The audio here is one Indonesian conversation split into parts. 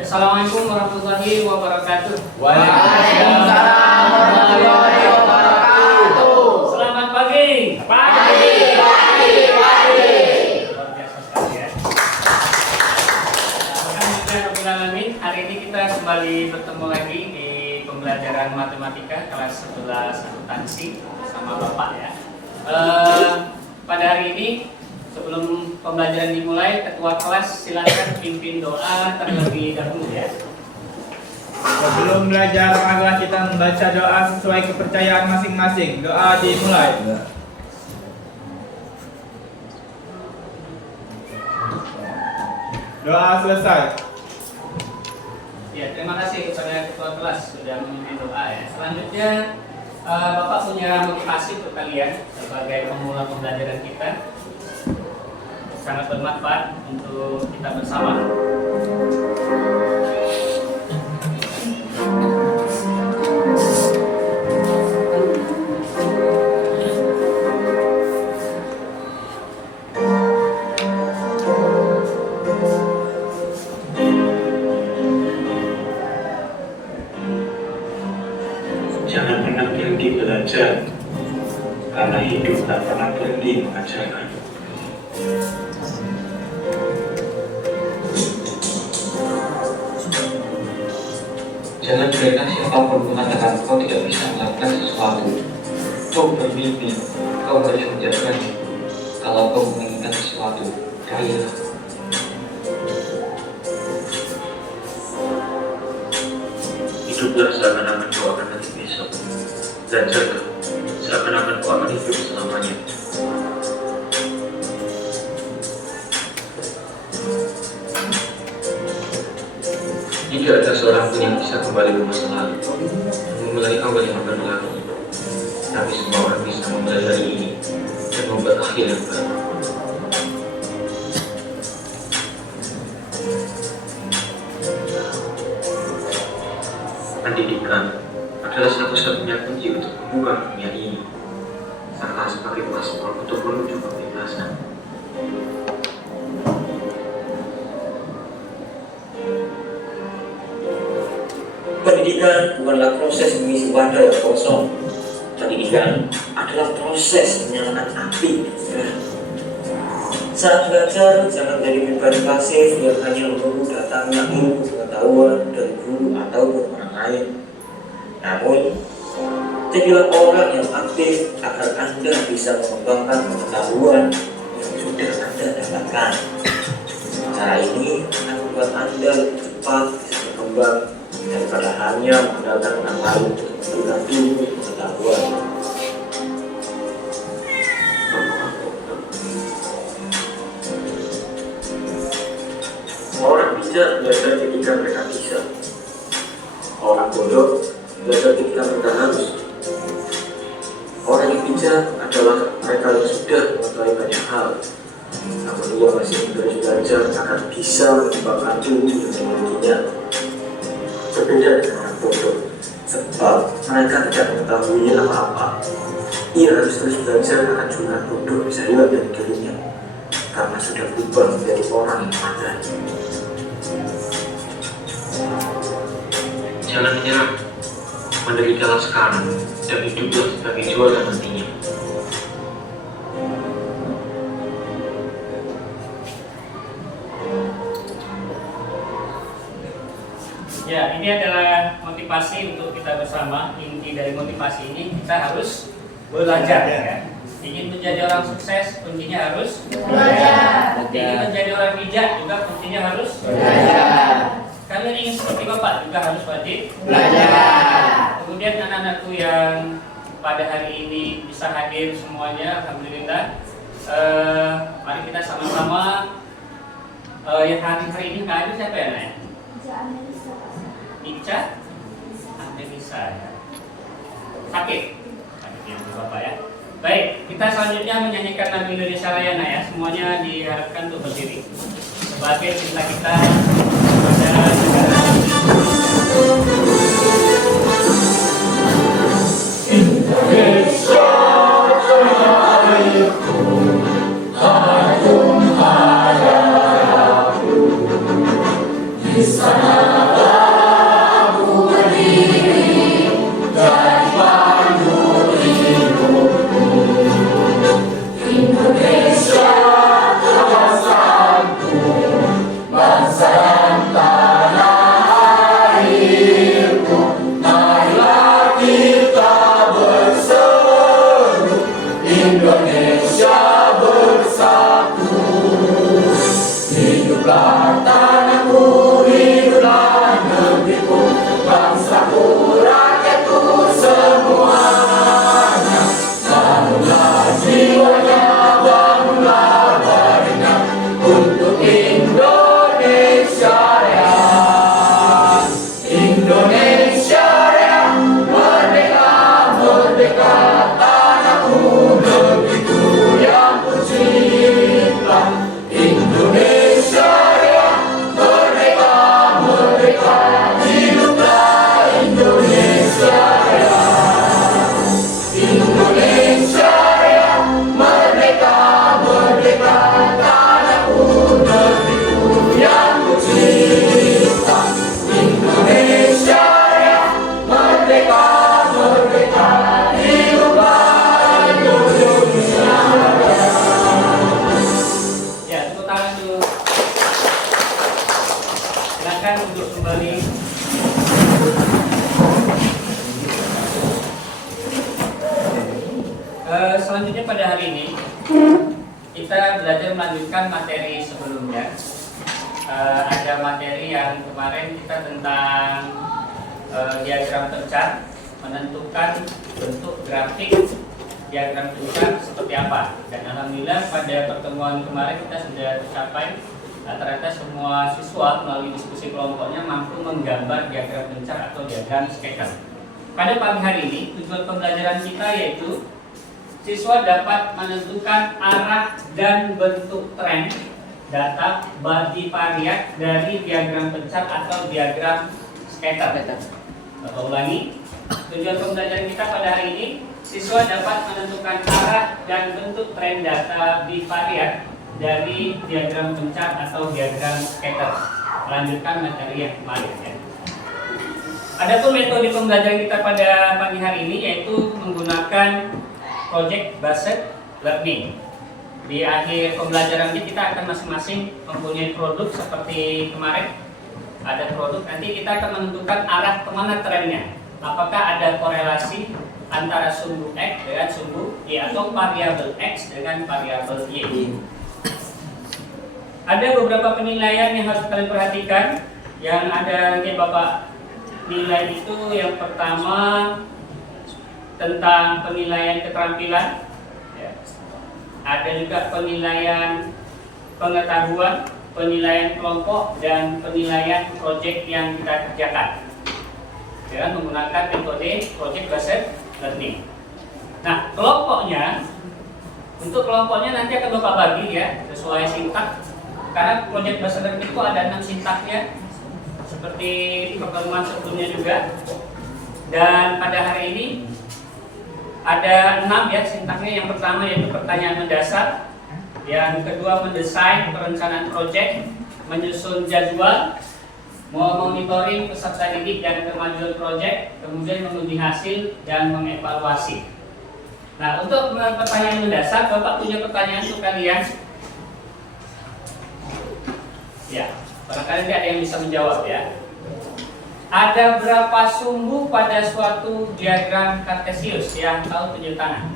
Assalamualaikum warahmatullahi wabarakatuh. Waalaikumsalam warahmatullahi wabarakatuh. Selamat pagi. Pagi. Luar biasa sekali ya. Alhamdulillah, hari ini kita kembali bertemu lagi di pembelajaran matematika kelas 11 akuntansi sama Bapak ya. Pada hari ini sebelum pembelajaran dimulai, ketua kelas silakan pimpin doa terlebih dahulu ya. Sebelum belajar, marilah kita membaca doa sesuai kepercayaan masing-masing. Doa dimulai. Doa selesai. Ya, terima kasih kepada ketua kelas sudah memimpin doa ya. Selanjutnya Bapak punya motivasi untuk kalian sebagai pemula pembelajaran kita. Sangat bermanfaat untuk kita bersama. Jangan pernah berhenti belajar, karena hidup tak pernah berhenti mengajarkan. Jangan biarkan siapapun mengatakan kau tidak bisa melakukan sesuatu. Kau bermimpi, kau harus menjaganya. Kalau kau menginginkan sesuatu, raihlah. Hiduplah seakan-akan kau akan mati besok. Belajarlah seakan-akan kau akan hidup selamanya. Tidak ada seorang pun yang bisa kembali ke masa lalu, memulai awal yang berlalu. Tapi semua orang bisa memulai hari ini dan membuat akhir yang baru. Pendidikan adalah satu-satunya kunci untuk membuka dunia ini, serta sebagai paspor untuk menuju kebebasan. Pendidikan bukanlah proses mengisi wadah yang kosong. Pendidikan adalah proses menyalakan api di pikiran. Saat belajar, jangan menjadi pribadi pasif yang hanya menunggu datangnya ilmu pengetahuan dari guru ataupun orang lain. Namun, jadilah orang yang aktif agar Anda bisa mengembangkan pengetahuan yang sudah Anda dapatkan. Cara ini akan membuat Anda lebih cepat bisa berkembang daripada hanya mengandalkan orang lain untuk memberikan ilmu pengetahuan. Orang bijak belajar ketika mereka bisa. Orang bodoh belajar ketika mereka harus. Orang yang bijak adalah mereka yang sudah mengetahui banyak hal, namun ia masih terus belajar agar bisa mengembangkan ilmu yang dimilikinya. Berbeda dengan orang bodoh, sebab mereka tidak mengetahui apa-apa. Ia harus terus belajar agar jumlah bodoh bisa hilang dari dirinya, karena sudah berubah menjadi orang yang pandai. Jangan menyerah, menderitalah sekarang dan hiduplah sebagai juara nantinya. Ya, ini adalah motivasi untuk kita bersama. Inti dari motivasi ini kita harus belajar ya. Ingin menjadi orang sukses, kuncinya harus belajar. Ingin menjadi orang bijak juga kuncinya harus belajar. Kalian ingin seperti Bapak juga harus wajib belajar. Kemudian anak-anakku yang pada hari ini bisa hadir semuanya, alhamdulillah. Mari kita sama-sama yang hadir hari ini nggak ada siapa ya, Nak? Ica, Anelisa ya. Sakit yang Bapak ya. Baik, kita selanjutnya menyanyikan lagu Indonesia Raya ya. Semuanya diharapkan untuk berdiri sebagai cinta kita kepada negara. Indonesia, tanah airku, tanahku. Indonesia bersatu. Hiduplah tanahku, hiduplah negeriku, bangsaku, rakyatku semuanya. Bangunlah jiwanya, bangunlah badannya untuk Indonesia Raya. Indonesia Raya, merdeka, merdeka, tanahku, negeriku yang tercipta. Indonesia Raya, merdeka, merdeka, hiduplah Indonesia Raya. Indonesia Raya, merdeka, merdeka, tanahku, negeriku yang tercipta. Indonesia Raya, merdeka, merdeka, hiduplah Indonesia Raya. Ya, tepuk tangan dulu. Silakan duduk kembali. Selanjutnya pada hari ini kita belajar melanjutkan materi sebelumnya. Ada materi yang kemarin kita tentang diagram pencar, menentukan bentuk grafik diagram pencar seperti apa. Dan alhamdulillah pada pertemuan kemarin kita sudah tercapai rata-rata semua siswa melalui diskusi kelompoknya mampu menggambar diagram pencar atau diagram skater. Pada pagi hari ini tujuan pembelajaran kita yaitu siswa dapat menentukan arah dan bentuk tren data bivariat dari diagram pencar atau diagram scatter. Kita ulangi, tujuan pembelajaran kita pada hari ini siswa dapat menentukan arah dan bentuk tren data bivariat dari diagram pencar atau diagram scatter. Melanjutkan materi yang kemarin ya. Adapun metode pembelajaran kita pada pagi hari ini yaitu menggunakan project based learning. Di akhir pembelajaran ini kita akan masing-masing mempunyai produk seperti kemarin. Ada produk, nanti kita akan menentukan arah kemana trennya. Apakah ada korelasi antara sumbu X dengan sumbu Y atau variabel X dengan variabel Y. Ada beberapa penilaian yang harus kalian perhatikan. Yang ada nanti Bapak nilai itu yang pertama tentang penilaian keterampilan, ya. Ada juga penilaian pengetahuan, penilaian kelompok, dan penilaian proyek yang kita kerjakan dengan menggunakan metode project based learning. Nah, kelompoknya, untuk kelompoknya nanti akan Bapak bagi ya sesuai sintak, karena project based learning itu ada 6 sintaknya seperti pertemuan sebelumnya juga. Dan pada hari ini ada 6 ya sintaknya. Yang pertama yaitu pertanyaan mendasar, yang kedua mendesain perencanaan proyek, menyusun jadwal, memonitoring peserta didik dan kemajuan proyek, kemudian menguji hasil dan mengevaluasi. Nah, untuk pertanyaan mendasar, Bapak punya pertanyaan untuk kalian. Ya, barangkali ada yang bisa menjawab ya. Ada berapa sumbu pada suatu diagram Kartesius? Yang tahu tunjuk tangan.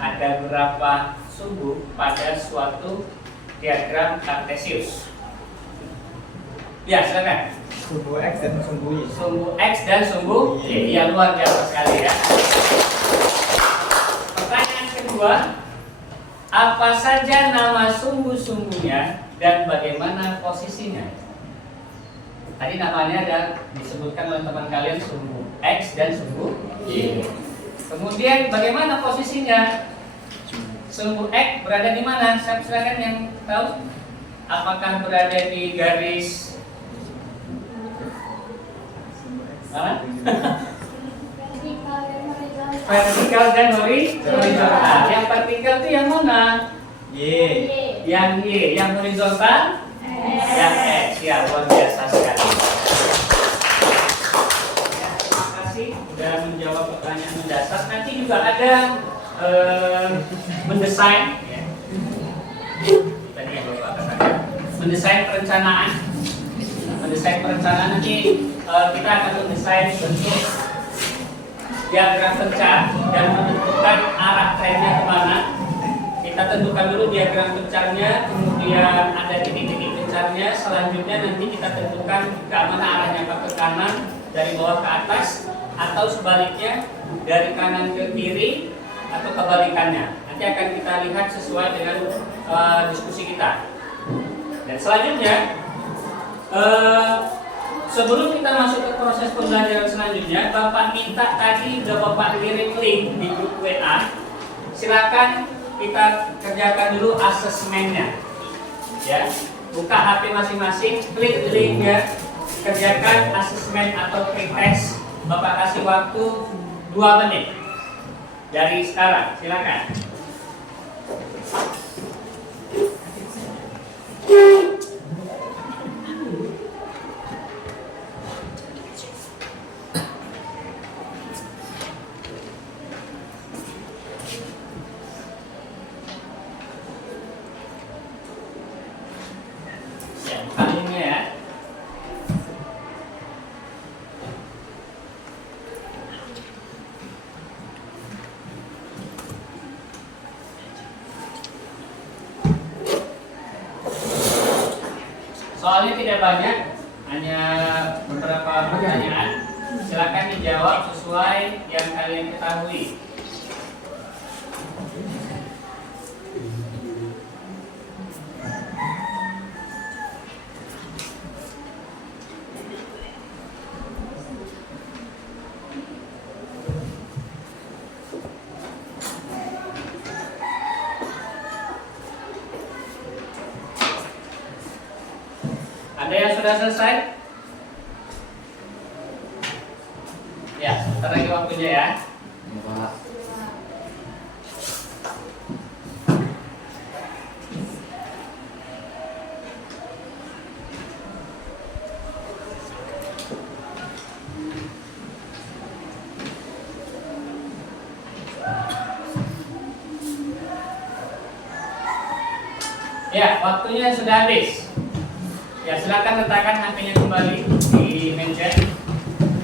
Ada berapa sumbu pada suatu diagram Kartesius? Ya, silakan. Sumbu X dan sumbu Y. Sumbu X dan sumbu Y. Ya, luar biasa sekali ya. Pertanyaan kedua, apa saja nama sumbu-sumbunya dan bagaimana posisinya? Tadi namanya ada disebutkan oleh teman kalian sumbu X dan sumbu Y. Kemudian bagaimana posisinya? Sumbu X berada di mana? Silakan yang tahu. Apakah berada di garis mana? Vertikal dan horizontal. Yang vertikal itu yang mana? Y. Yang Y. Yang horizontal? Yang X. Ya, luar biasa sekali. Ya, terima kasih sudah menjawab pertanyaan mendasar. Nanti juga ada mendesain. Ya. Tadi yang Bapak katakan. Mendesain perencanaan. Mendesain perencanaan nanti kita akan mendesain bentuk diagram pencar dan menentukan arah trennya kemana. Kita tentukan dulu diagram pencarnya, kemudian ada titik-titik pencarnya. Selanjutnya nanti kita tentukan ke mana arahnya, apa ke kanan dari bawah ke atas, atau sebaliknya dari kanan ke kiri, atau kebalikannya. Nanti akan kita lihat sesuai dengan diskusi kita. Dan selanjutnya, sebelum kita masuk ke proses pembelajaran selanjutnya, Bapak minta tadi udah Bapak kirim link di grup WA. Silakan kita kerjakan dulu asesmennya. Ya, buka HP masing-masing, klik linknya, kerjakan asesmen atau pretest. Bapak kasih waktu 2 menit dari sekarang. Silakan. Soalnya tidak banyak, hanya beberapa pertanyaan. Silakan dijawab sesuai yang kalian ketahui. Ada yang sudah selesai? Ya, sebentar lagi waktunya ya. Ya, waktunya sudah habis. Ya, silakan letakkan HP-nya kembali di meja.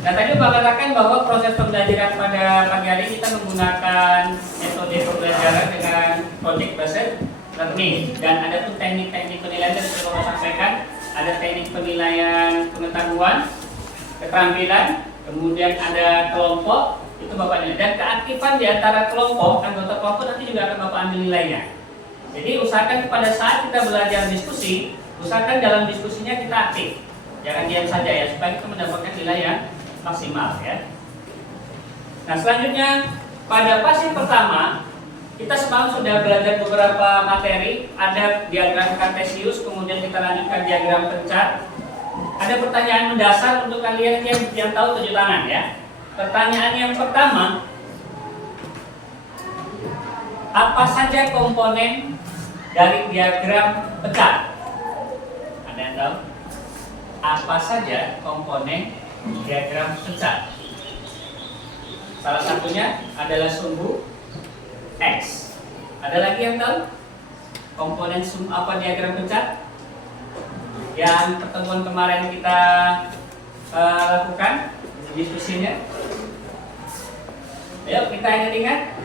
Dan tadi Bapak katakan bahwa proses pembelajaran pada pagi hari kita menggunakan metode pembelajaran dengan project based learning, dan ada tuh teknik-teknik penilaian yang sudah Bapak sampaikan. Ada teknik penilaian pengetahuan, keterampilan, kemudian ada kelompok, itu Bapak nilai. Dan keaktifan di antara kelompok, anggota kelompok nanti juga akan Bapak ambil nilainya. Jadi usahakan pada saat kita belajar diskusi, usahakan dalam diskusinya kita aktif, jangan diam saja ya, supaya kita mendapatkan nilai yang maksimal ya. Nah, selanjutnya pada fase pertama kita semalam sudah belajar beberapa materi, ada diagram kartesius, kemudian kita lanjutkan diagram pencar. Ada pertanyaan mendasar untuk kalian yang tahu tunjuk tangan ya. Pertanyaan yang pertama, apa saja komponen dari diagram pencar? Yang tahu apa saja komponen diagram pencar? Salah satunya adalah sumbu X. Ada lagi yang tahu komponen apa diagram pencar? Yang pertemuan kemarin kita lakukan diskusinya. Ayo kita ingat-ingat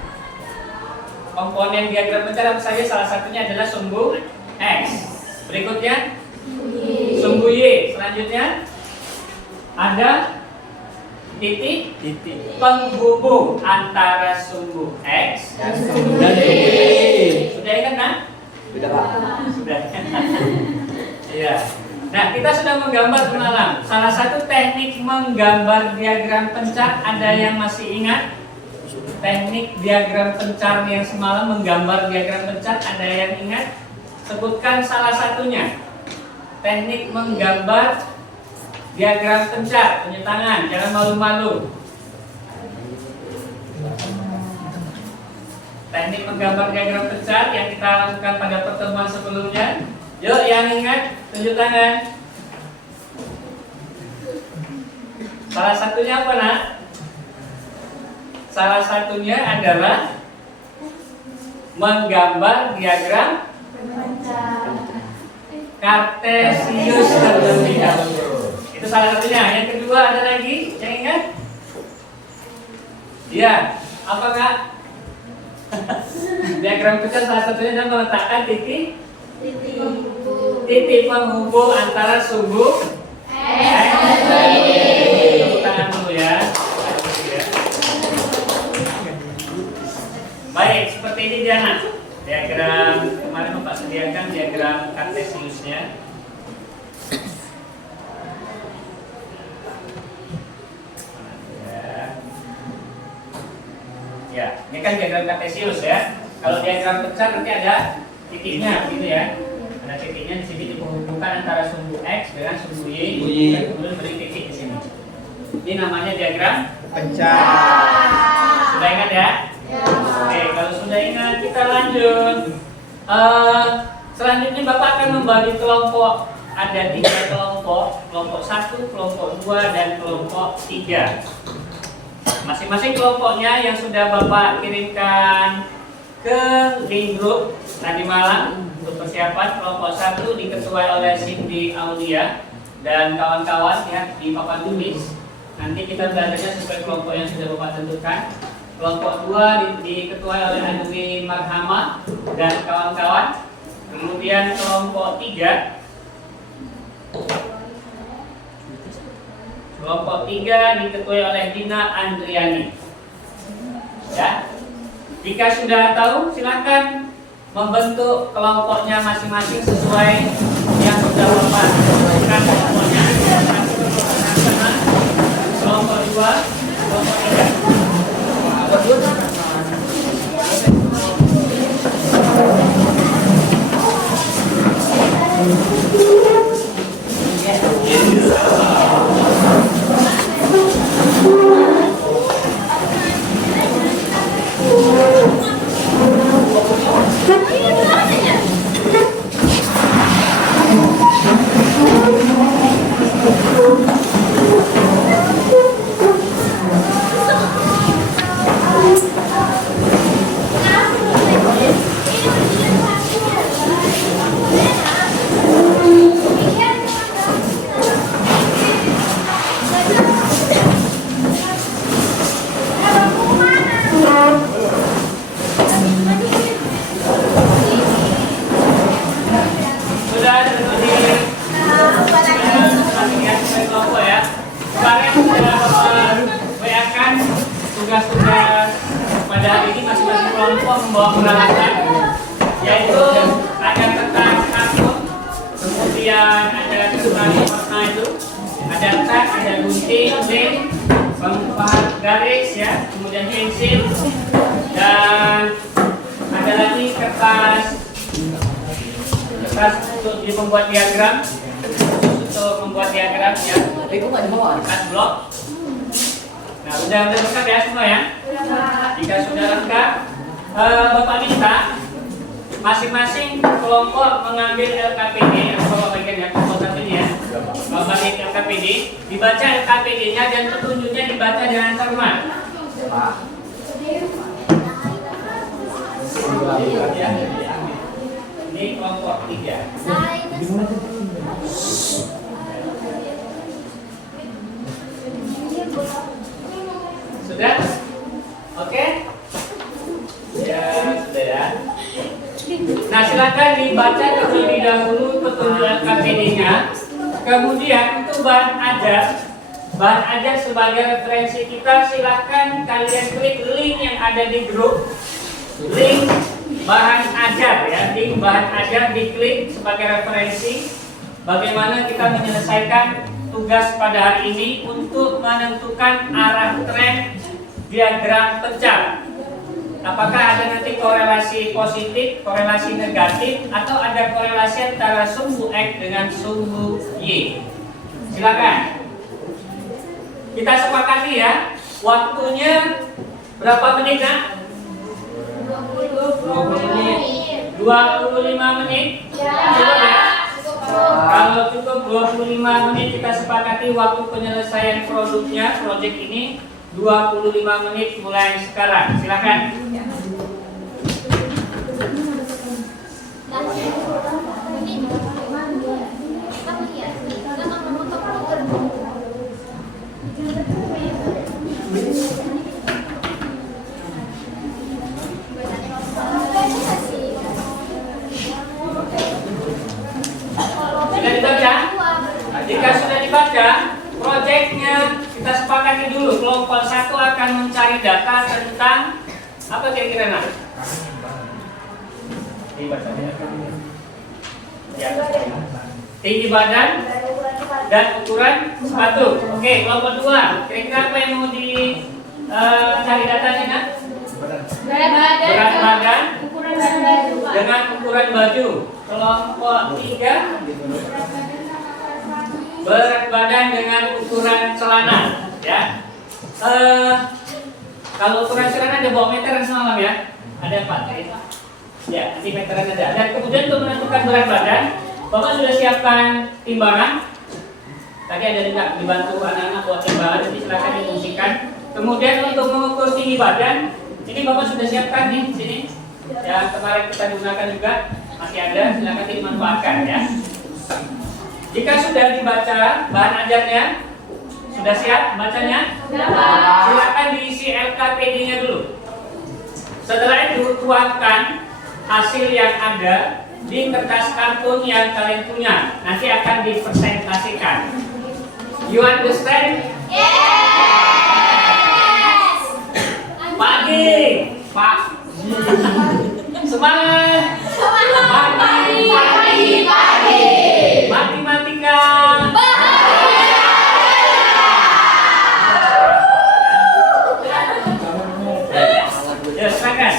komponen diagram pencar apa saja? Salah satunya adalah sumbu X. Berikutnya sumbu Y. Selanjutnya ada titik penghubung antara sumbu X dan sumbu Y. Sudah ingat kan? Sudah Pak. Sudah. Iya. Nah, kita sudah menggambar semalam. Salah satu teknik menggambar diagram pencar, ada yang masih ingat? Teknik diagram pencar yang semalam menggambar diagram pencar, ada yang ingat? Sebutkan salah satunya. Teknik menggambar diagram pencar, tunjuk tangan, jangan malu-malu. Teknik menggambar diagram pencar yang kita lakukan pada pertemuan sebelumnya. Yuk, yang ingat, tunjuk tangan. Salah satunya apa, Nak? Salah satunya adalah menggambar diagram kartesius terlebih dahulu. Itu salah satunya. Yang kedua ada lagi yang ingat? Iya, apa Kak? Diagram pecah salah satunya adalah meletakkan titik penghubung antara sumbu X dan Y. Tepuk tangan dulu ya. Baik, seperti ini Diana. Diagram kemarin Bapak sediakan diagram kartesiusnya. Ya, ini kan diagram kartesius ya. Kalau diagram pecah nanti ada titiknya, gitu ya. Ada titiknya di sini dihubungkan antara sumbu X dengan sumbu Y, dan kemudian beri titik di sini. Ini namanya diagram Pecah. Sudah ingat ya? Oke, kalau sudah ingat kita lanjut. Selanjutnya Bapak akan membagi kelompok. Ada 3 kelompok, kelompok 1, kelompok 2, dan kelompok 3. Masing-masing kelompoknya yang sudah Bapak kirimkan ke link group tadi malam untuk persiapan. Kelompok 1 diketuai oleh Cindy Aulia dan kawan-kawan ya di papan tulis. Nanti kita belajarnya sesuai kelompok yang sudah Bapak tentukan. Kelompok 2 diketuai oleh Adwi Marhama dan kawan-kawan. Kemudian kelompok 3 diketuai oleh Dina Andriani. Ya. Jika sudah tahu, silakan membentuk kelompoknya masing-masing sesuai yang sudah Bapak tentukan kelompoknya. Kelompok 2, kelompok 3. Tugas-tugas pada hari ini masing-masing kelompok membawa peralatan, yaitu ada kertas karton, kemudian ada kertas warna itu, ada cat, ada gunting, lem, penguat garis ya, kemudian pensil, dan ada lagi kertas untuk membuat diagram, untuk membuat diagram ya, kertas blok. Nah, udah lengkap ya semua ya? Jika sudah lengkap, Bapak minta masing-masing kelompok mengambil LKPD, kelompok bagian ya, kelompok satu ini ya. Bapak bagian LKPD, dibaca LKPD-nya dan petunjuknya dibaca dengan cermat. Ini kelompok 3. Sudah? Oke? Ya, sudah ya. Nah, silakan dibaca terlebih dahulu petunjuk LKPD-nya. Kemudian untuk bahan ajar sebagai referensi kita, silakan kalian klik link yang ada di grup. Link bahan ajar ya, link bahan ajar diklik sebagai referensi bagaimana kita menyelesaikan tugas pada hari ini untuk menentukan arah tren diagram pecah. Apakah ada nanti korelasi positif, korelasi negatif, atau ada korelasi antara sumbu X dengan sumbu Y? Silakan. Kita sepakati ya. Waktunya berapa menit nak? 20 menit. 25 menit. Cukup ya? Kalau cukup 25 menit, kita sepakati waktu penyelesaian produknya, proyek ini 25 menit mulai sekarang. Silakan. ya, proyeknya kita sepakati dulu. Kelompok 1 akan mencari data tentang apa kira-kira nak? Ya. Tinggi badan dan ukuran sepatu. Oke, kelompok 2. Kira-kira apa yang mau dicari datanya nak? Berat badan dengan ukuran baju. Kelompok 3, berat badan dengan ukuran celana. Ya. Kalau ukuran celana ada bawa meteran semalam ya? Ada 4 ya, nanti meteran ada. Dan kemudian untuk menentukan berat badan, Bapak sudah siapkan timbangan. Tadi ada juga dibantu anak-anak buat timbangan, jadi silakan difungsikan. Kemudian untuk mengukur tinggi badan, ini Bapak sudah siapkan nih sini. Ya, kemarin kita gunakan juga, masih ada, silakan dimanfaatkan ya. Jika sudah dibaca bahan ajarnya, sudah siap bacanya? Silakan diisi LKPD-nya dulu. Setelah itu tuangkan hasil yang ada di kertas kartun yang kalian punya. Nanti akan dipresentasikan. You understand? Yes. Pagi, Pak. Semangat. Pagi. Matematika. Ya, silakan.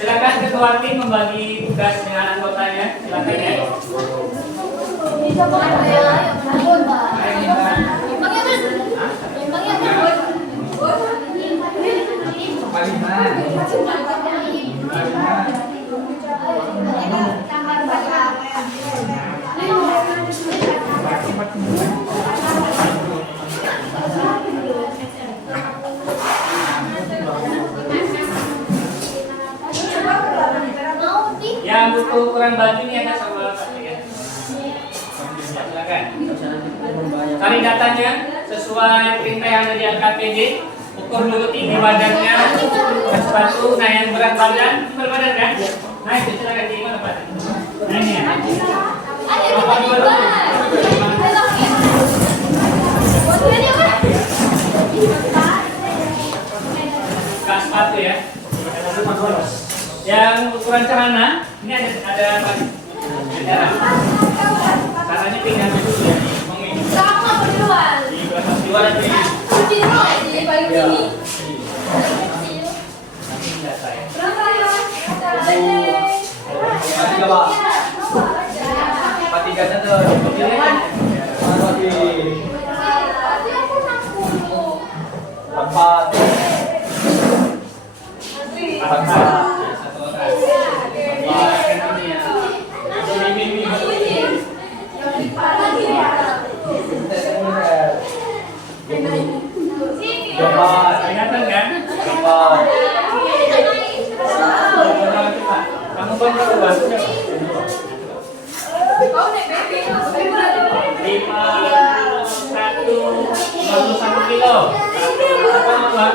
Silakan ketua tim membagi tugas dengan anggotanya. Silakan ya. Yang butuh ukuran baju ini ada sama Pak ya. Silakan. Cari datanya sesuai perintah yang ada di LKPD. Ukur dulu tinggi badannya, sepatu. Nah yang berat badan kan? Nah itu silakan di mana Pak? Nah ini ya. Kas sepatu ya. Yang ukuran celana ini ada apa? Caranya tinggal dulu ya. Sama berdua. Di belakang luar ada ini. Jadi paling tinggi. Nanti tidak saya. Berapa ya? Tiga Pak. Pak tiganya tuh. Empat. Kelihatan kan? Kamu bantu bantu ya. 51 kilo. Apa Bang?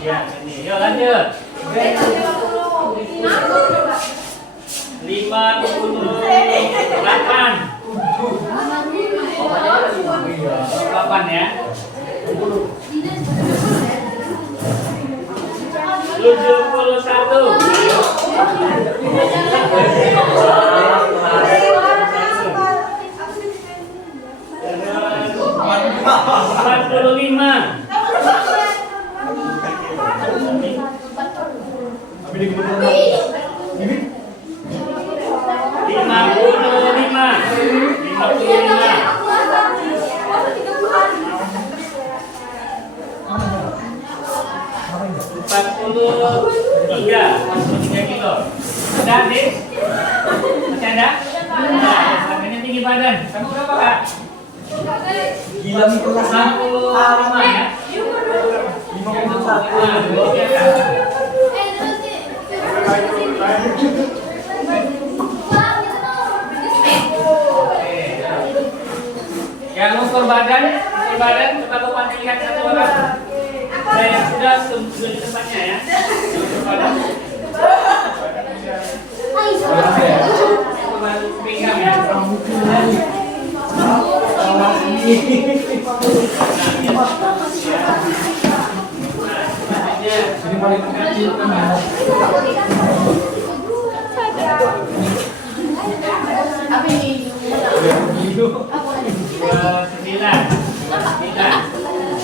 Ya, ini. Yuk lanjut. 58. 8 ya. 71. 45. 55. berapa kak? Gila nih kelas 65 ya? 55. Yang ukur badan coba Bapak lihat satu orang. Ada yang sudah di tempatnya ya. Ukur badan. Pinggang ya. Ini paling kecil kan ya. Apa ini? 9.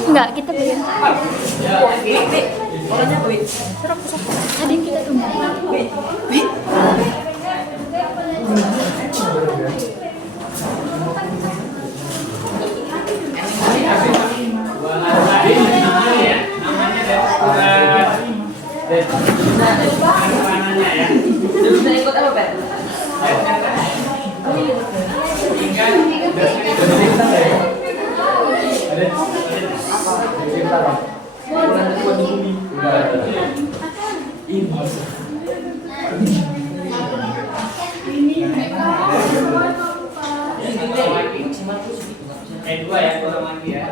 Enggak, kita beli. Ya, Pokoknya beli. Tadi kita tunggu. Bisa ikut apa, Pak? Dua ya, orang mati ya.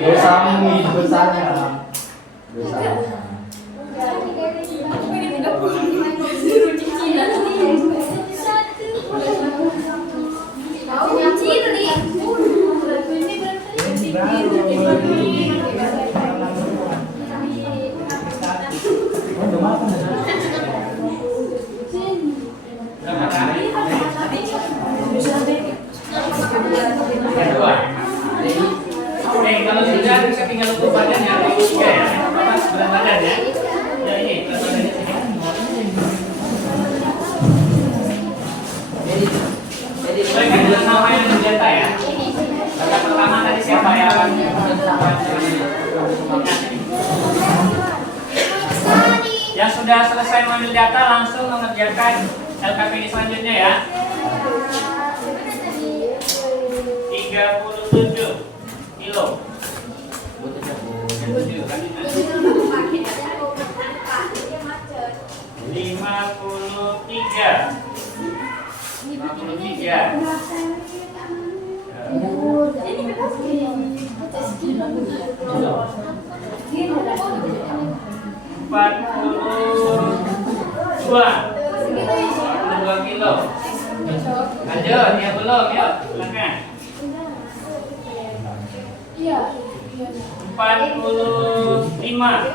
Dosamu besarnya. Dosa. Kalau sudah bisa tinggal ukur badan ya. Ya, pas berat badan ya. Ya ini berat badan di sini. Jadi jelas nama yang menjata ya. Yang pertama tadi siapa ya? Yang sudah selesai mengambil data langsung mengerjakan LKPI selanjutnya ya. 37 kilo. 42 kilo. Lanjut, ya belum, yuk, silakan. 45.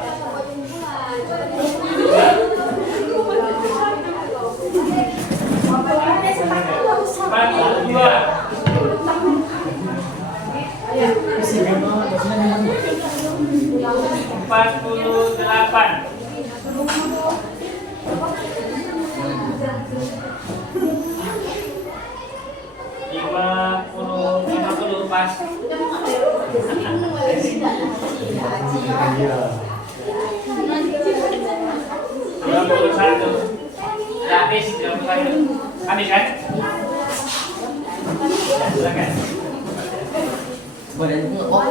Empat puluh delapan. 50 pas. 21. Habis 21. Habis kan? Silakan. Badan ngekok.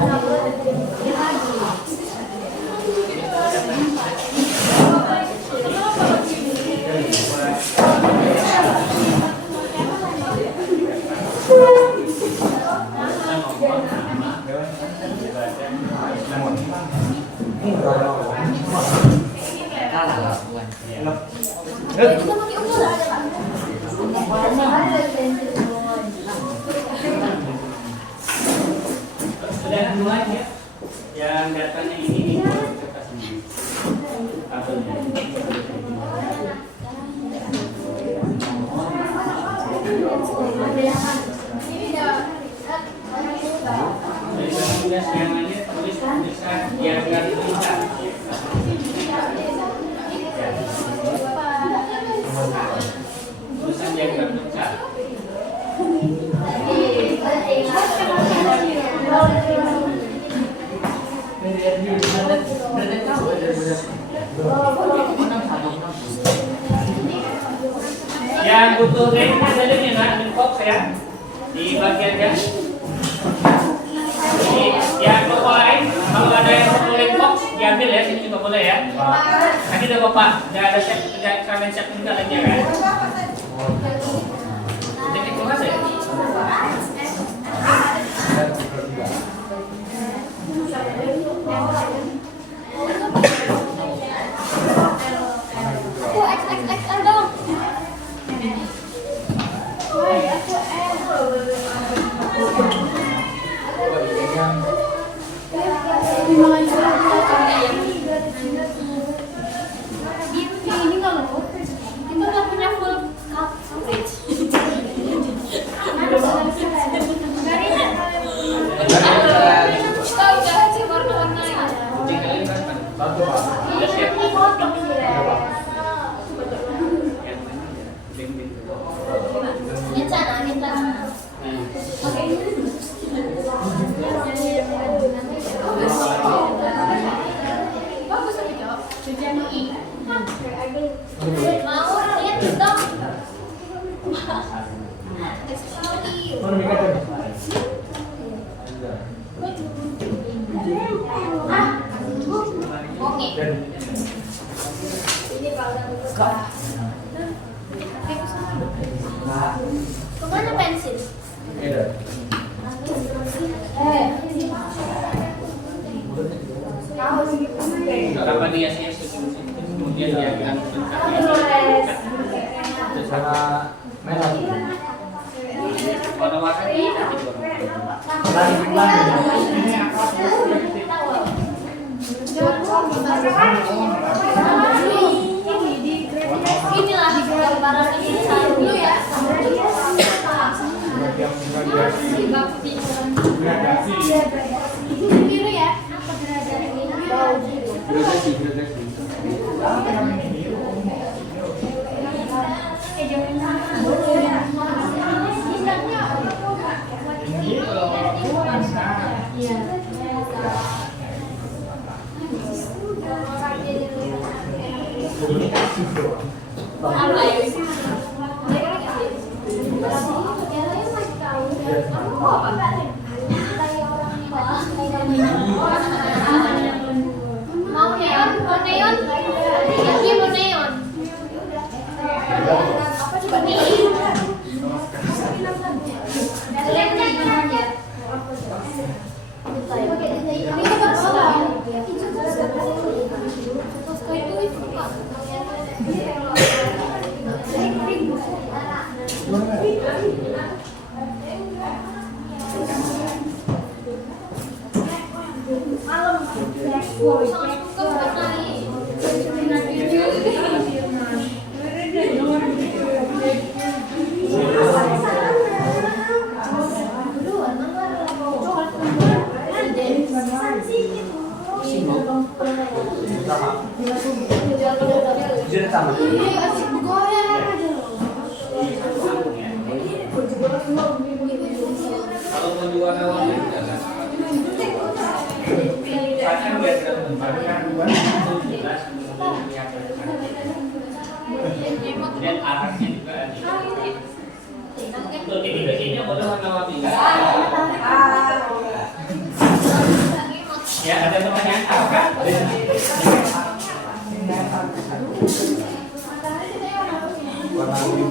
Kalah bukan. Kita pakai ukur ada, Pak. Sudah duluan ya. Yang datanya ini kita kasih tabelnya. Jadi tugas yang lainnya tulis tulisan diagram tulisan. Tulisan diagram tulisan. Berarti tahu. Yang butuh linknya tadi nih nak, inbox ya di bagiannya. Jadi yang toko lain kalau ada yang butuh inbox diambil ya, sini juga boleh ya. Tadi udah bapak, nggak ada siap, kalian siap juga lagi ya. Jadi itu aja. Aku XXXL dong. Ini nggak loh, kita nggak punya full coverage. Tahu nggak sih warna-warnanya? Udah siap. Bagus tapi Cok. Tujuan I. Mau lihat dong. Oke. Ini kalau kemana pensil? Apa dia sih kemudian dia bilang warna-warna Inilah gambaran ini dulu ya. Biru ya. Mau neon? Mau neon? Ini mau neon. Apa coba nih? kalau mau diwarna-warni jangan. Akan biar terkembangkan jelas dan arahnya juga ada. Untuk ini boleh warna-warni. Ya, ada pertanyaan apa? Warna biru.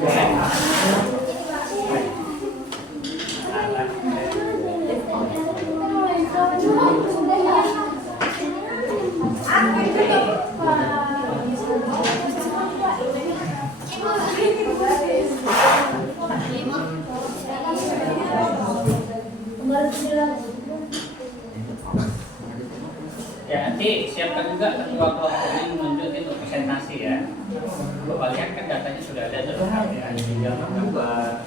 Ya, nanti siapkan juga ketua kelompoknya menunjukin untuk presentasi ya. Bapak lihat kan datanya sudah ada lengkap ya, tinggal menambah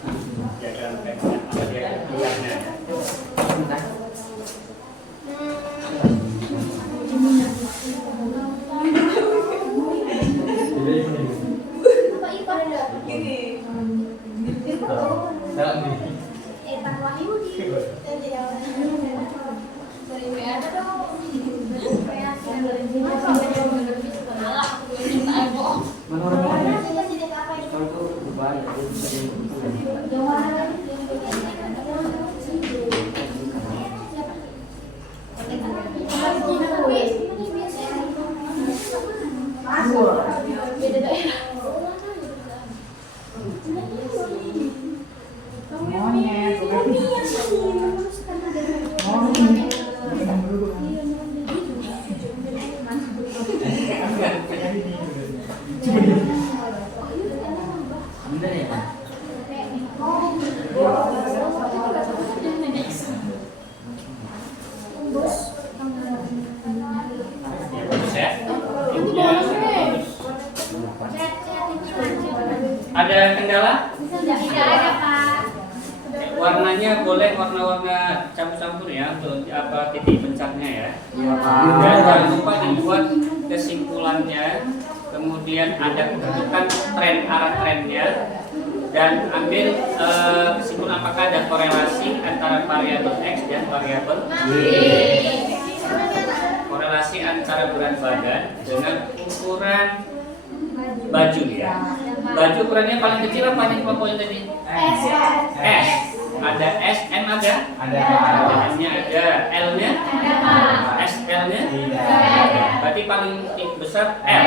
diagram apa dia keluarnya. Ada kendala? Tidak ada, Pak. Warnanya boleh warna-warna campur-campur ya untuk apa titik pencaknya ya. Iya, Pak. Dan jangan lupa dibuat kesimpulannya. Kemudian Anda tentukan tren arah trennya dan ambil kesimpulan apakah ada korelasi antara variabel X dan variabel Y. Korelasi antara berat badan dengan ukuran baju ya. Baju ukurannya paling kecil apa nih pokoknya tadi? S. S. Ada S, M ada? Ada. M-nya ada, L-nya? SL-nya? Tidak. Berarti paling besar L.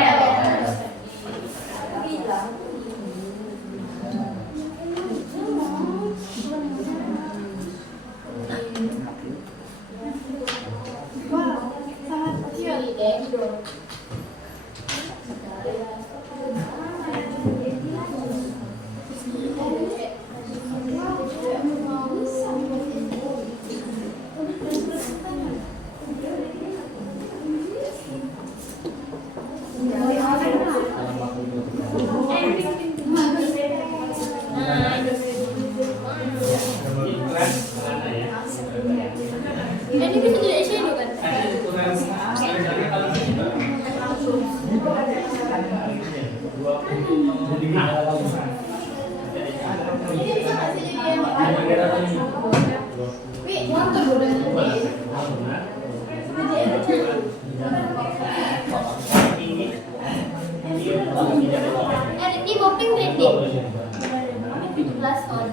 Ini bisa jadi shadow kan? Ini bisa nggak sih jadi Wih, motor boleh. Ini boping ready. 17 on.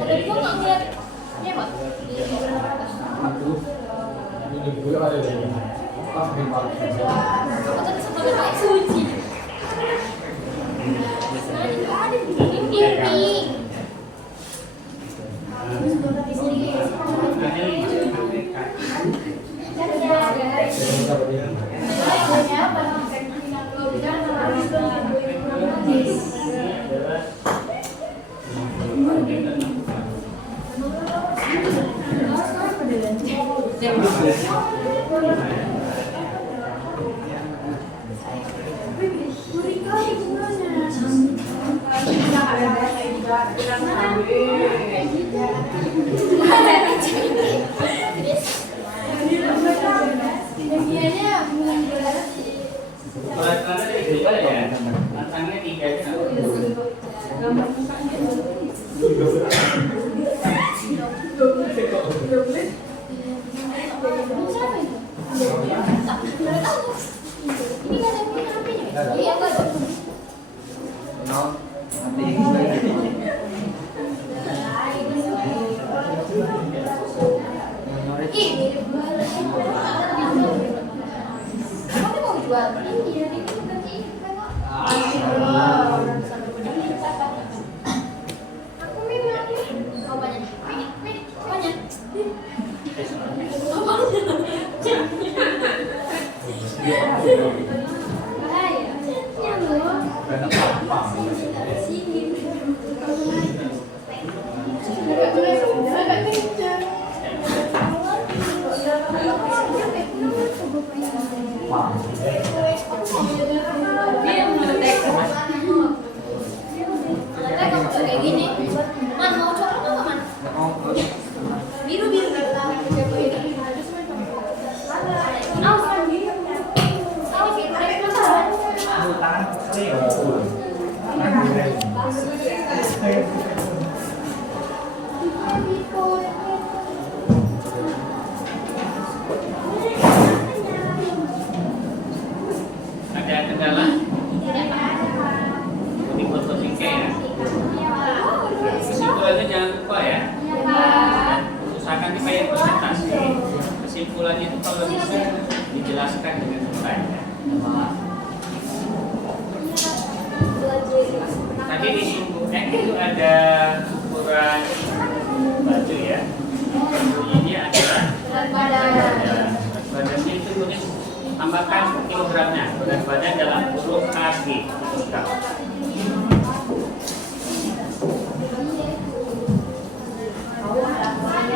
Ada gua nggak ngeliat. Iya, Pak. Aku tadi sempat pakai suci. Ini. Tantangannya 3 aja. Kayak gini, Man mau coklat apa Man? Biru. Ada kendala? Buat ya. Kesimpulannya jangan lupa ya. Usahakan dibayar presentasi. Kesimpulannya itu kalau bisa dijelaskan dengan baik. Tadi di X itu ada ukuran baju ya. Ini adalah badannya itu tulis tambahkan kilogramnya. Berat badan dalam huruf kg.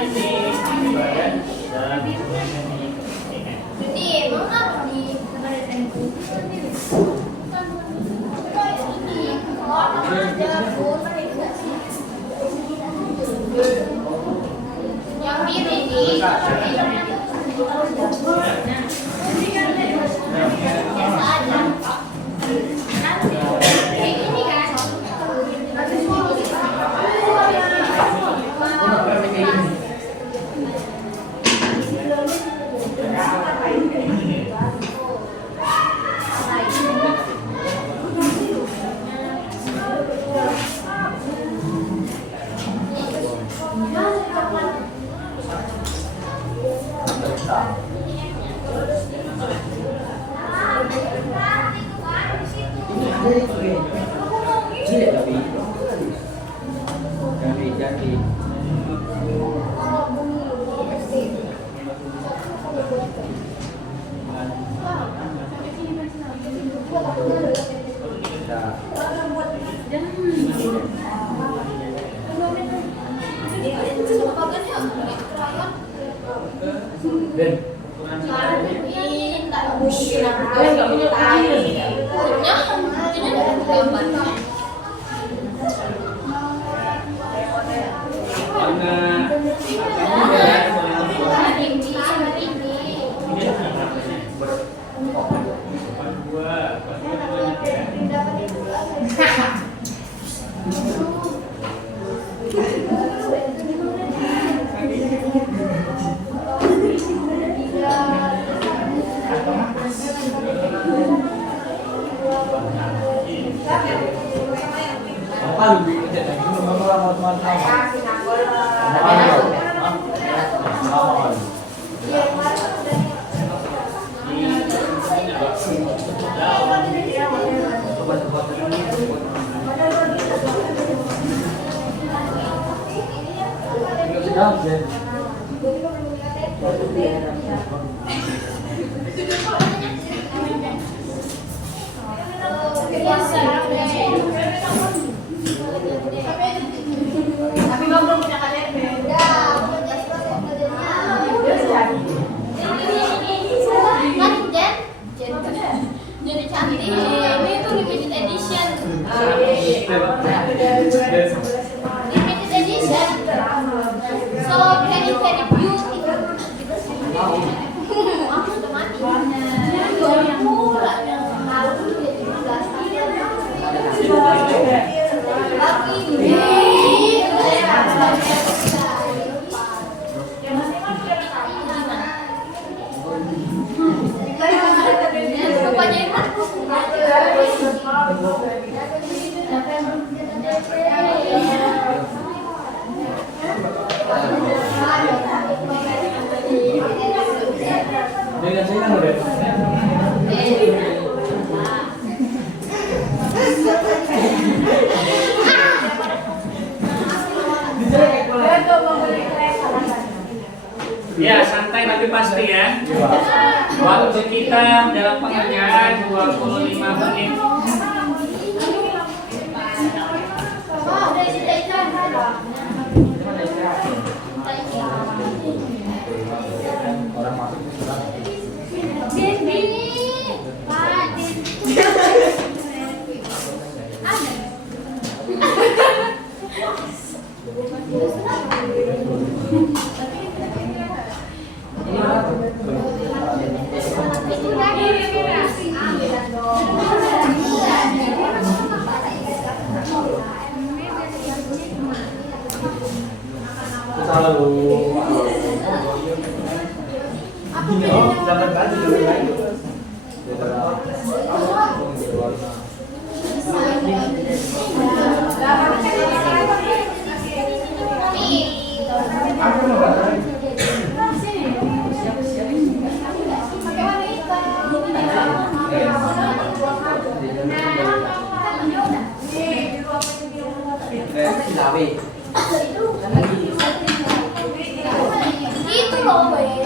Ini badan Jadi emang apa di negara tempo? Yang ini nih. Biasa aja. Kayak gini kan? Tapi belum punya KTP. Jadi cantik. Ini tuh limited edition. Limited edition. So very very beautiful. Aku udah mati. Ya, santai tapi pasti ya. Waktu kita dalam pengerjaan 25 menit. Itu loh, Weh.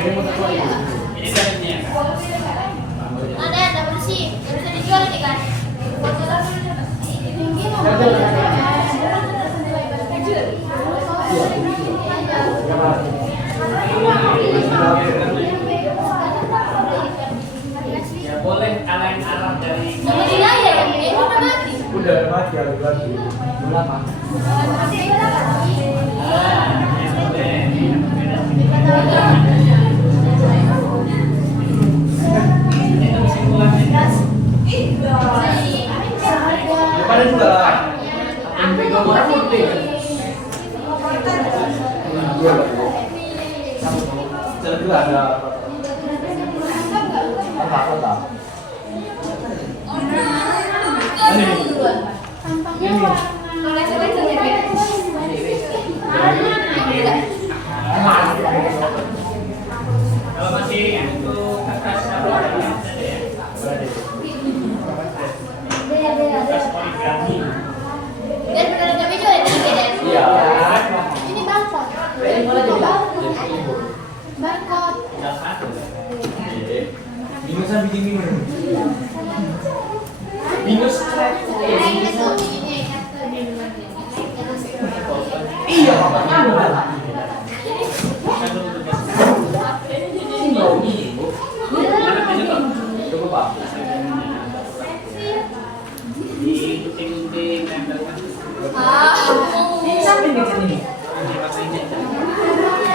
Ini dalamnya. Ada bersih, bisa dijual ini kan? Ya boleh kalian Arab dari. Sama dia ya, ini udah mati. Udah mati lagi. Berapa? Pada juga. Kedua ada apa? Kalau masih untuk kertas apa ya? Kertas poligami. Dan beneran kami jual ya, Dan? Iya. Ini barcode. Barcode. Tinggal satu. Minusan bikin minum. Minus. Iya, makanya. Cukup Pak. Digunting-gunting tempelkan. Ini samping ke sini.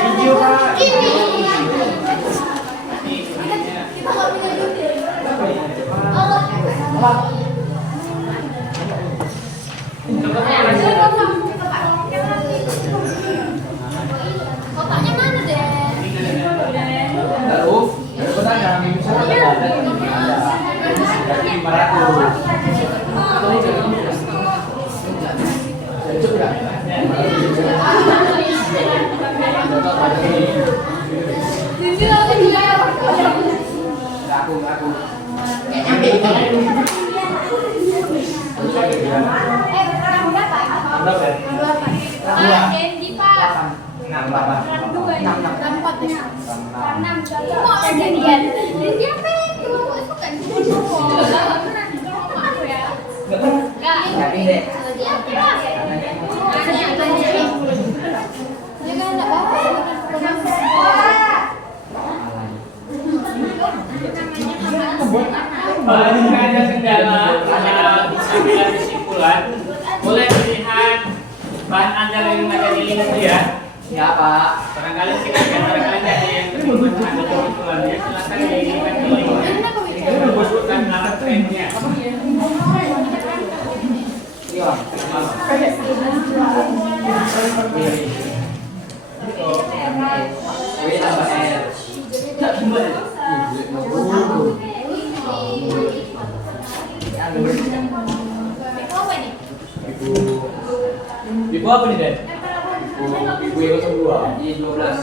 Hijau, Pak. Ini. Ini kuningnya. Kita nggak punya duit. Kotaknya mana, Den? Lalu, bertanya minusan ada. Dari 500. Cukup Jujur aku juga. Aku. Berapa ya? Pak, Candy, Pak. 6. Empat ya. Mau jadian. Jadi apa itu? Itu kan Jika ada kendala ada kesimpulan, boleh melihat bahan andalan yang ada di link itu ya. Ya Pak. Barangkali kita antara kalian ada yang kesimpulan ada kesimpulannya, silakan dikirimkan ke linknya. Itu menyebutkan alat trennya. Iya. Ibu apa nih, Den? Ibu yang 02 di 12.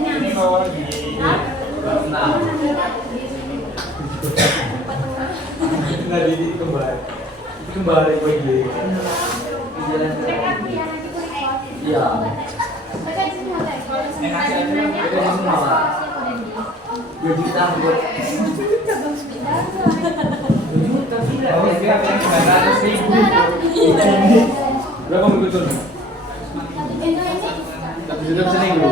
Ini mau lagi. 6. Nggak di kembali. Kembali gue di. Iya. Kasih aja. Itu semua. 2 juta buat. Oh, dia yang 900.000. Berapa mau betul? Tapi sudah seminggu.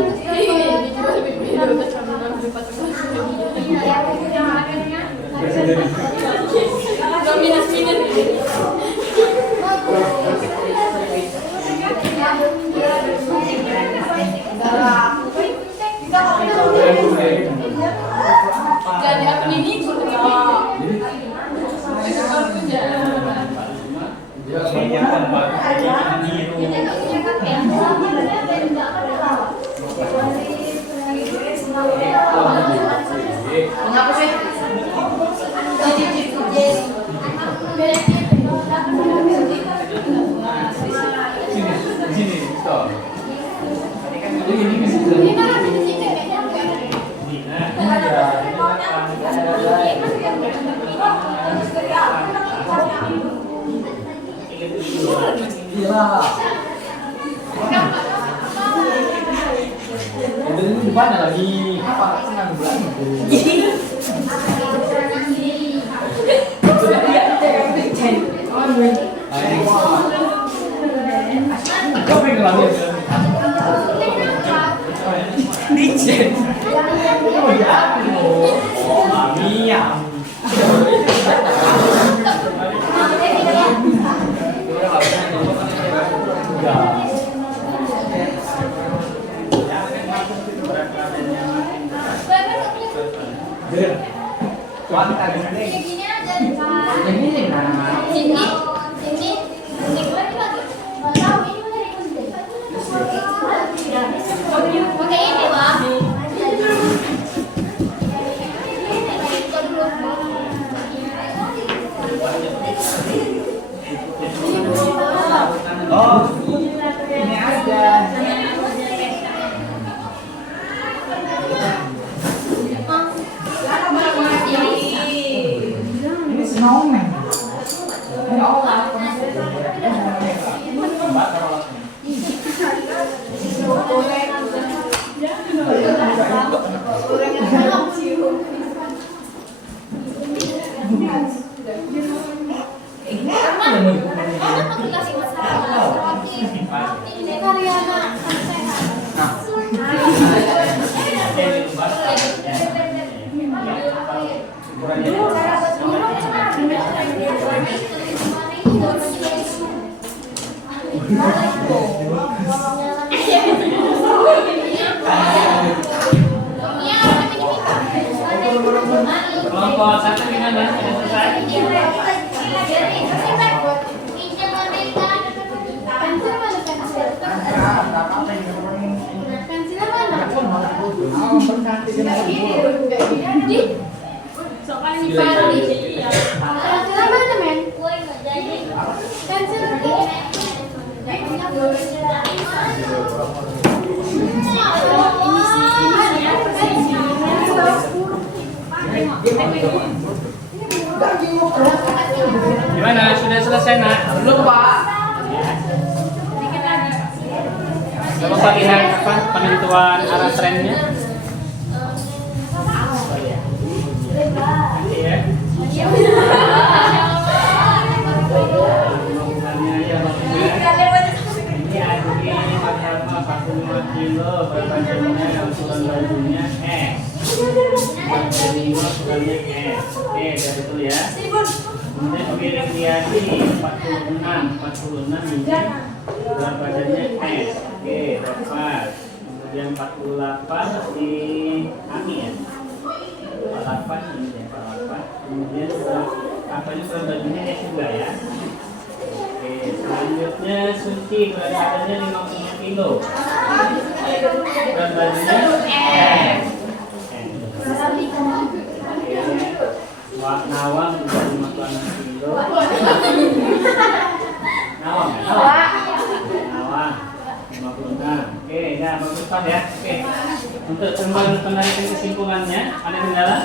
Jadi apa ini? Kenapa sih? Sini, stop. Ini iya. ada lagi apa senang bulan Kayak gini aja, Pak. Sini. Lagi. Nggak tahu, ini mana dikunci? Pakai ini, Pak. Buka dulu. Oh, ini aja. Ini snowman. Ini Allah. Kelompok satu gimana? Sudah selesai? Gimana? Sudah selesai, Nak? Belum, Pak. Bapak lihat apa penentuan arah trennya? Nanti ya. Ini ini pertama 45 kilo, berat badannya, ukuran bajunya S. 45 ukurannya S. Oke, dari itu ya. Kemudian piring Riyadi 46 ini berat badannya S. Oke, lepas. Kemudian 48 di Ami ya. 48 ini ya, 48. Kemudian apa ini berat badannya S juga ya. Oke, selanjutnya Suci berat badannya 50 kilo. Berat badannya S. Nawang juga 56 kilo. Nawang 56. Oke, ya bagus Pak ya. Oke. Untuk penarikan kesimpulannya, ada kendala?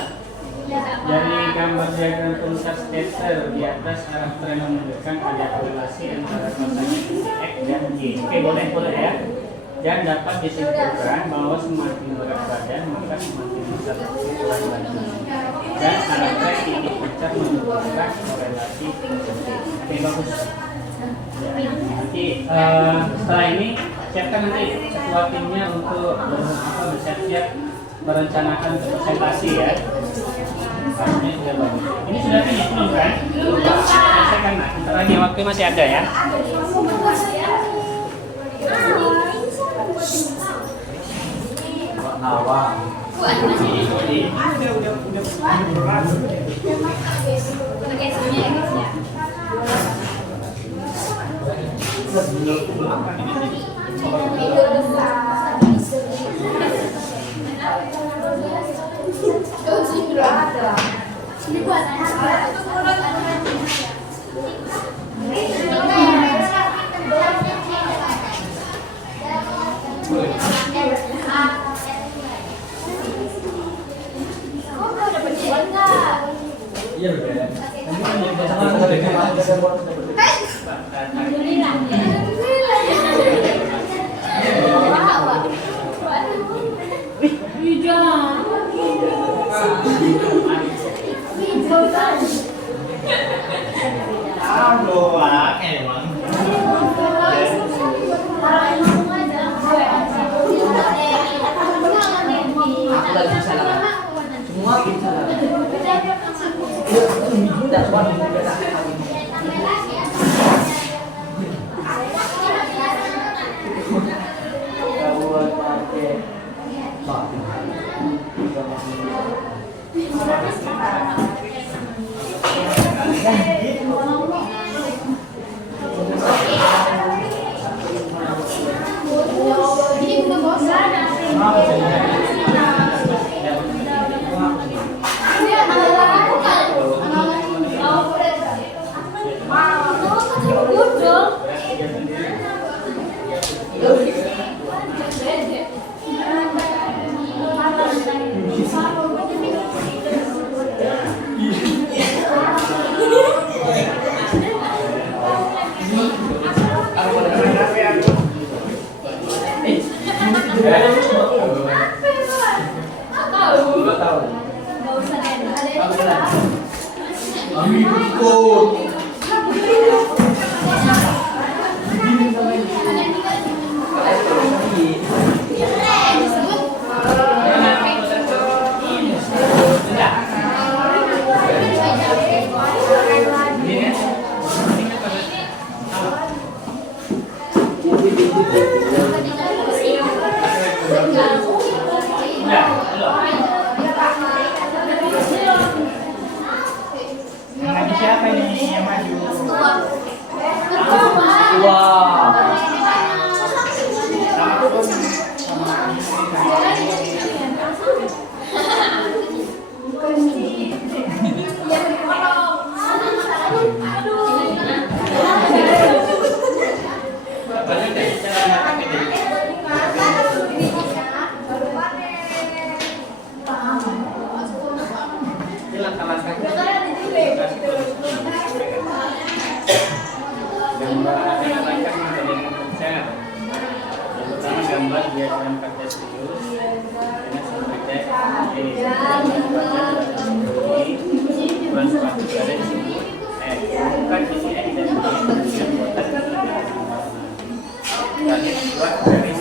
Dari gambar diagram perusahaan stater di atas arah tren menunjukkan ada korelasi antara kosanya X dan Y. Oke, boleh ya. Dan dapat disimpulkan bahwa semakin berat badan maka semakin besar ukuran bajunya. Dan arah tren titik puncak menunjukkan korelasi positif. Oke, bagus. Ya, nanti setelah ini siapkan nanti ketua timnya untuk bersiap-siap merencanakan presentasi ya. Ini sudah bagus. Ini sudah finish belum kan? Selesaikan Nak. Bentar lagi waktu masih ada ya. Nawang. Iya betul. Doang emang. Aku lagi bisa lah. Semua bisa lah. Tidak semua bisa. Kawan pakai Ini bukan bosan. Siapa ini yang maju? Wah. Gambar dia dalam kerja serius dengan subjek bukan suatu ada disebut bukan di sini dan kalian buat garis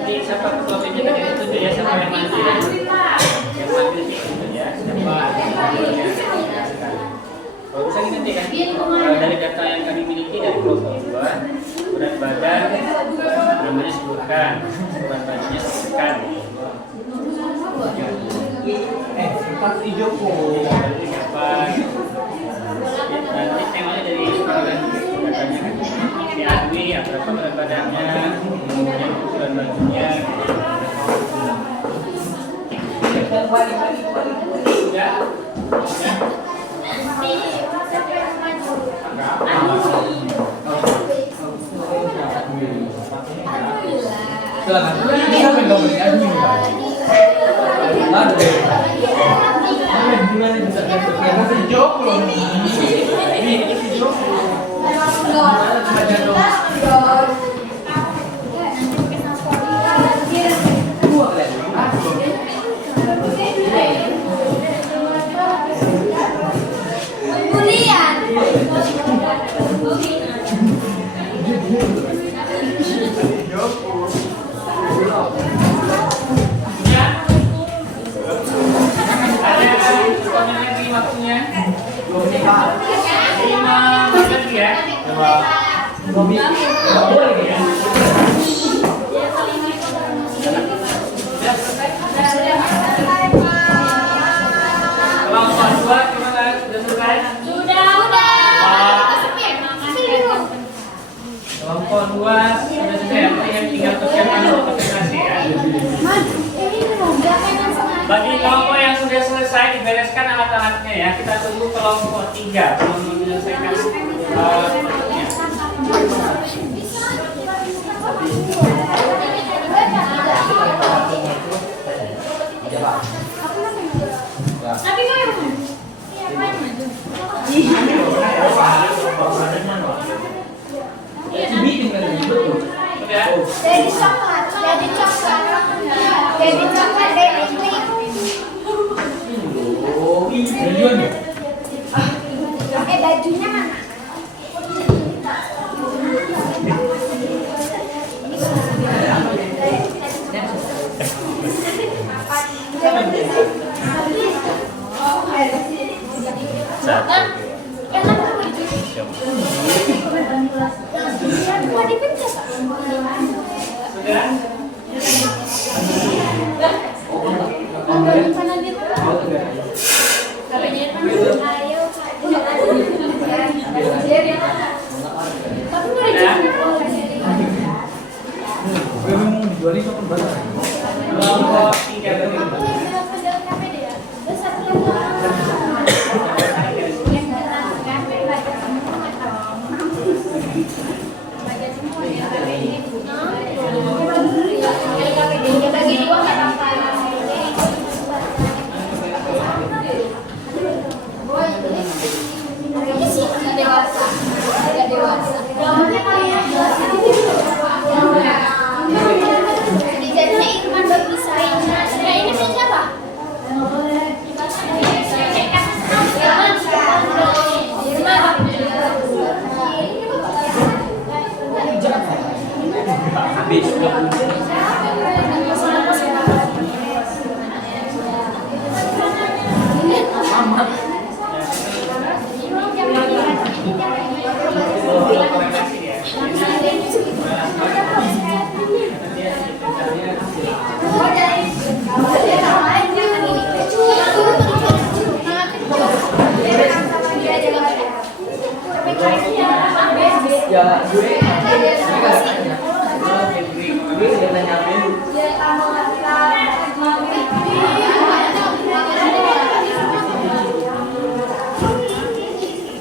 jadi siapa ketua PJ tadi itu dia siapa yang maju itu ya siapa barusan ini nanti kan dari data yang kami miliki dari kelompok 2 berat badan namanya sebutkan berat badannya sebutkan Pas hijau kok. siapa nanti temanya dari datanya kan si Adwi ya berapa berat badannya kemudian ukuran bajunya ya kelompok 2 sudah selesai yang tinggal persiapan untuk presentasi ya. Bagi kelompok yang sudah selesai dibereskan alat-alatnya ya. Kita tunggu kelompok 3 belum menyelesaikan bentuknya. Tapi kok yang mana? Siapa yang maju? Meeting kan betul. Sudah? Dari sama. Jadi coklat. Jadi coklat dari klik. Bajunya mana?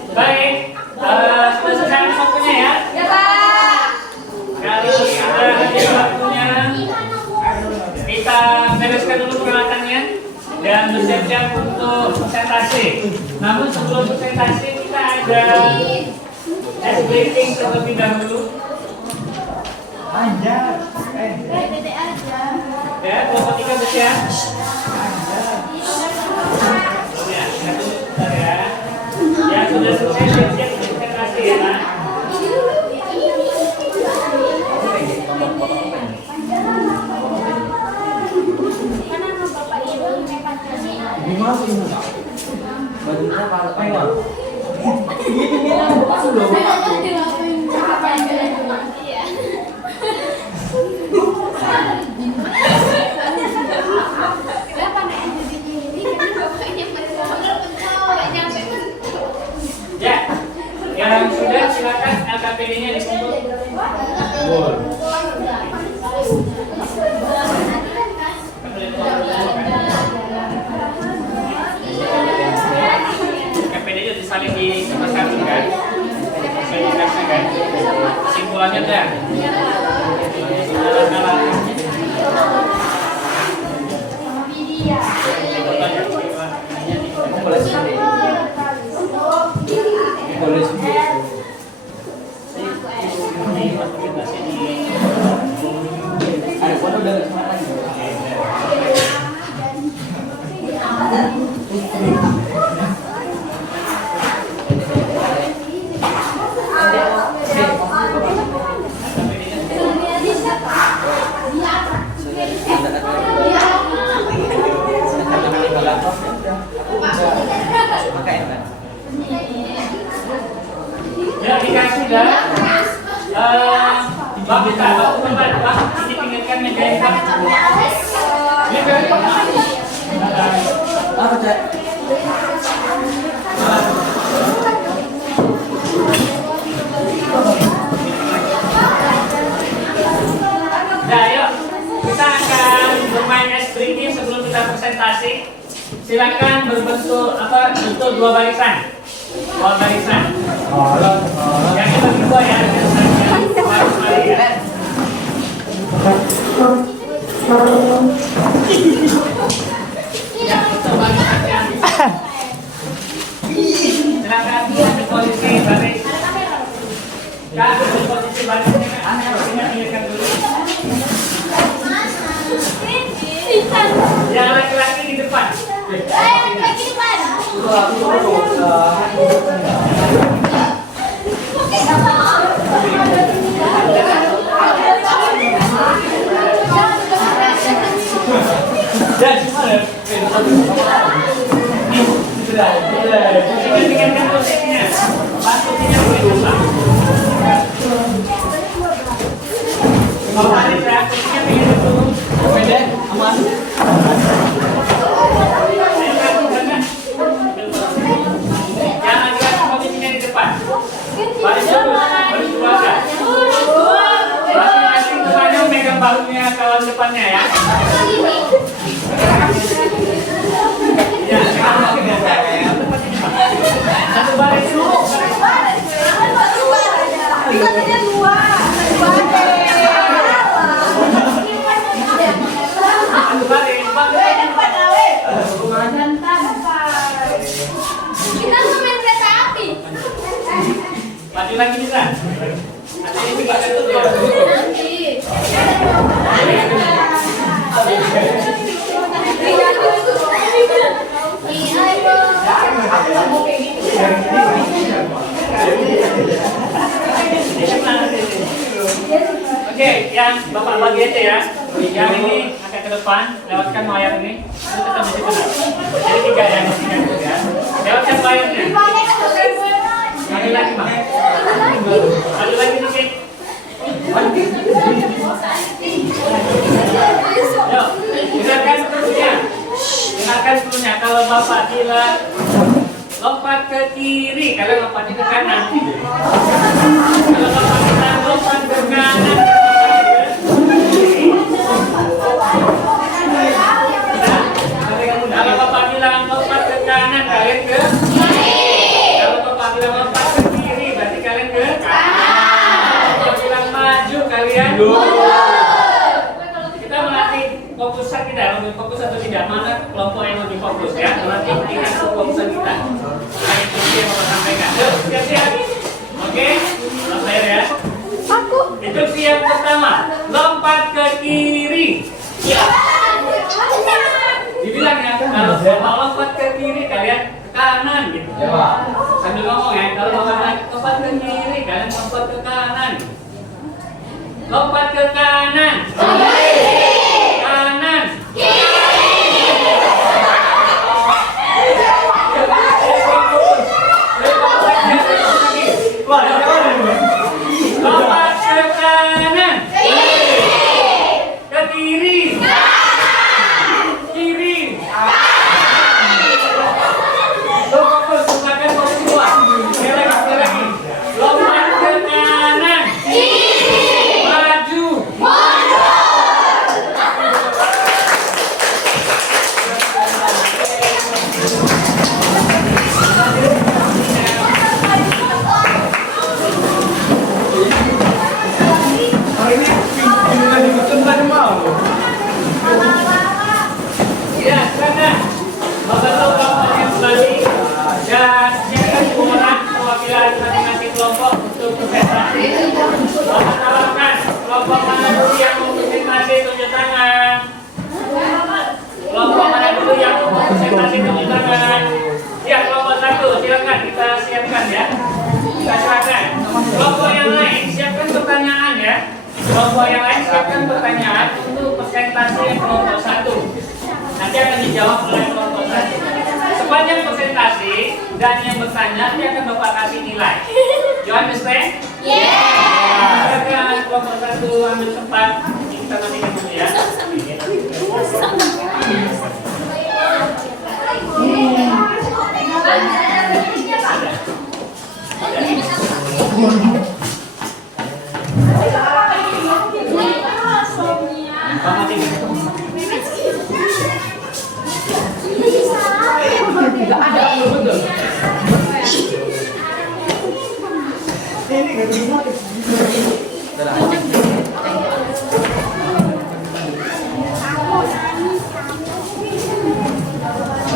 Baik, sudah selesai waktunya ya? Ya Pak. Kalau sudah habis waktunya, kita bereskan dulu peralatannya dan bersiap-siap untuk presentasi. Namun sebelum presentasi kita ada ice breaking terlebih dahulu. Ya, kelompok 3 bersiap. Ya, kita tunggu sebentar ya. Yang sudah selesai siap-siap presentasi ya Pak. Ya, yang sudah silakan LKPD-nya dikumpul. LKPD-nya disalin di satu kan? Kan? Kesimpulannya dah. Ya, dikasih dah. Bang, kita Bang, ini pinggirkan meja ini Bang. Ini berapa? Apa Cak? Nah, yuk. Kita akan bermain ice breaking sebelum kita presentasi. Silakan berbentuk bentuk dua barisan. Dua barisan. Yang itu dua ya. Mari ya. Silakan di posisi baris. Kak, di posisi baris ini kan. Ingatkan dulu. Tinggalkan kursinya. Kursinya boleh buka. Kalau ada kursinya pengen dulu. Beda, aman. Jangan gerak posisinya di depan. Baris lurus, baris keluarga. Masing-masing temannya megang bahunya kawan depannya ya. Ya, satu baris dulu. Satu baris, Kita tuh main kereta api. maju lagi bisa. Ada yang juga satu ya. Nanti. Oke, yang Bapak bagi aja ya. Yang ini agak ke depan, lewatkan wayar ini. Itu tetap di situ. Jadi tiga ya, ya. Lewatkan wayarnya. Maju lagi, Bang. Maju lagi dikit. Yuk, dengarkan seterusnya. Dengarkan seterusnya. Kalau Bapak bilang lompat ke kiri, kalian lompatnya ke kanan. Kalau Bapak bilang lompat ke kanan, kalau Bapak bilang lompat ke kanan, kalian ke kiri. Kalau Bapak bilang lompat ke kiri, berarti kalian ke kanan. Kalau bilang maju, kalian kita melatih fokusan kita, lebih fokus atau tidak, mana kelompok yang lebih fokus ya, melatih tingkat kefokusan kita. Nah, itu yang mau sampaikan. Yuk, siap-siap. Oke, selesai ya. Instruksi yang pertama, lompat ke kiri. Dibilang ya, kalau mau lompat ke kiri, kalian ke kanan gitu. Sambil ngomong ya, kalau lompat ke kiri, kalian lompat ke kanan. Lompat ke kanan. Kanan. Lompat ke kanan. Ke kiri. Kiri. Fokus, silakan fokus semua. Sekali lagi. Lompat ke kanan. Maju. Ya, silakan. Membentuk kelompok yang kembali dan siapkan orang perwakilan masing-masing kelompok untuk presentasi. Bapak tawarkan kelompok mana dulu yang mau presentasi, tunjuk tangan. Kelompok mana dulu yang mau presentasi, tunjuk tangan. Ya, kelompok satu, silakan kita siapkan ya. Kita silakan. Kelompok yang lain siapkan pertanyaan ya. Kelompok yang lain siapkan pertanyaan untuk presentasi kelompok satu. Nanti akan dijawab oleh kelompok satu. Sepanjang presentasi dan yang bertanya nanti akan Bapak kasih nilai. You understand? Silakan kelompok satu ambil tempat. Kita matikan dulu ya. Tidak ada, betul.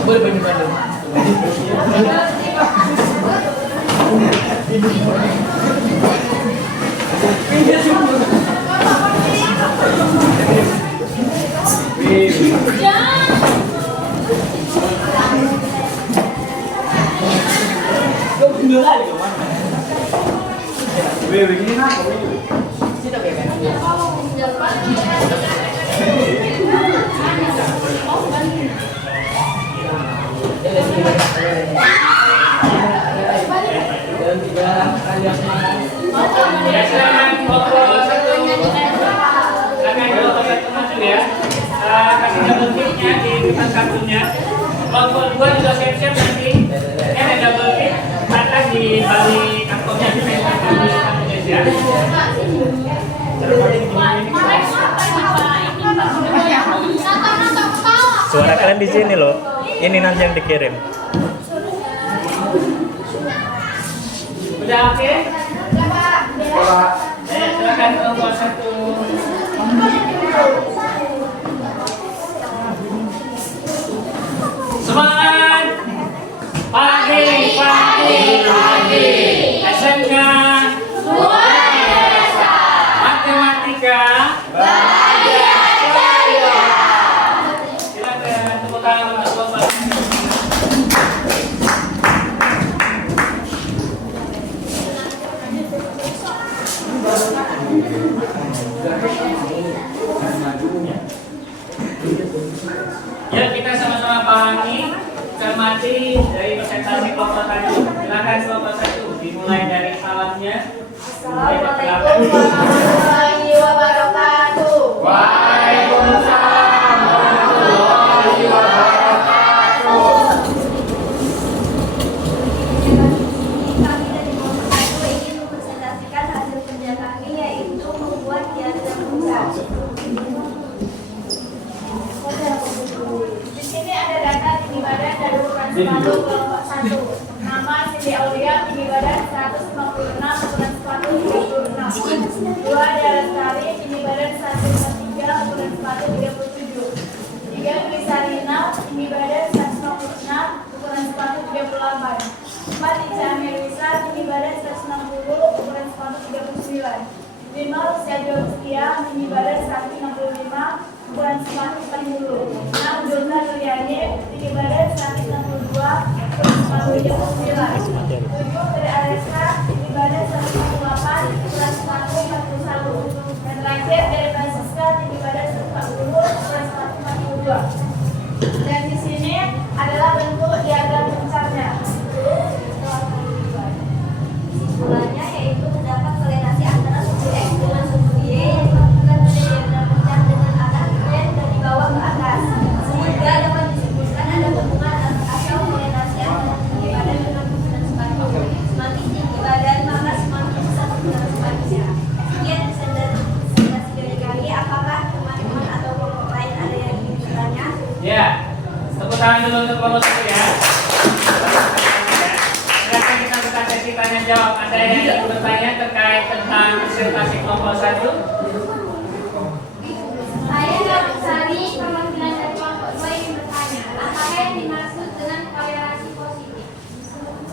Boleh banding-banding. satunya. Kelompok 2 juga siap-siap nanti. Ini ada double tip. Atas di balik kantongnya kita ya. Suara kalian di sini loh. Ini nanti yang dikirim. Udah oke? Silakan kelompok 1. Semangat! Pagi. SMK matematika. Silakan tepuk tangan untuk kelompok. Ya, kita sama-sama pahami, cermati dari presentasi kelompok 1. Silakan kelompok 1 dimulai dari salamnya. Assalamualaikum warahmatullahi wabarakatuh. Waalaikumsalam warahmatullahi wabarakatuh. Kami dari kelompok 1 ingin mempresentasikan hasil kerja kami, yaitu membuat diagram besar. Di sini ada data tinggi badan dan ukuran sepatu kelompok 1. Nama Siti Aulia, tinggi badan 156, ukuran sepatu 36. 2 ada Lestari, tinggi badan 153, ukuran sepatu 37. 3 Glisarina, tinggi badan 156, ukuran sepatu 38. 4 Ica Amelisa, tinggi badan 160, ukuran sepatu 39. 5 Lucia Jorskia, tinggi badan 165, ukuran sepatu 40. 6 Jona Nuryani, tinggi badan 162, ukuran sepatu 39. 7 Tri Alesa, tinggi badan 168, ukuran sepatu 41. Dan terakhir dari Francisca, tinggi badan 140, ukuran sepatu 42. Dan di sini adalah bentuk diagram besarnya. Kesimpulannya yaitu terdapat korelasi antara suku X dengan suku Y yang dilakukan pada diagram pecah dengan arah trend dari bawah ke atas, sehingga dapat disebutkan ada hubungan atau korelasi antara tinggi badan dengan ukuran sepatu. Semakin tinggi badan maka semakin besar ukuran sepatunya. Sekian presentasi dari kami. Apakah teman-teman atau kelompok lain ada yang ingin bertanya? Ya, tepuk tangan dulu untuk kelompok 1 ya. Silakan kita buka sesi tanya jawab. Ada yang ingin bertanya terkait tentang presentasi kelompok 1? Saya Datuk Sari, perwakilan dari kelompok 2 ingin bertanya, apa yang dimaksud dengan korelasi positif?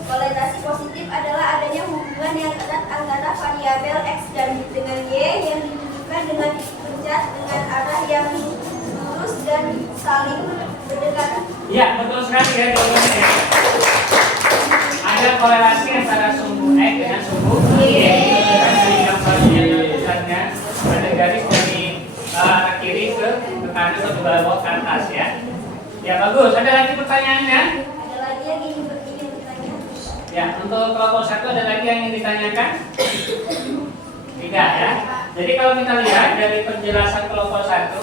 Korelasi positif adalah adanya hubungan yang erat antara variabel X dan dengan Y yang ditunjukkan dengan titik pencet dengan arah yang lurus dan saling berdekatan. Iya, betul sekali ya jawabannya ya. Ada korelasi antara sumbu X dengan sumbu Y. Kan dari gambarnya yang pusatnya ada garis dari arah kiri ke kanan atau ke bawah ke atas ya. Ya bagus. Ada lagi pertanyaannya? Ada lagi yang ingin bertanya? Ya, untuk kelompok 1 ada lagi yang ingin ditanyakan? Tidak ya. Jadi kalau kita lihat dari penjelasan kelompok 1,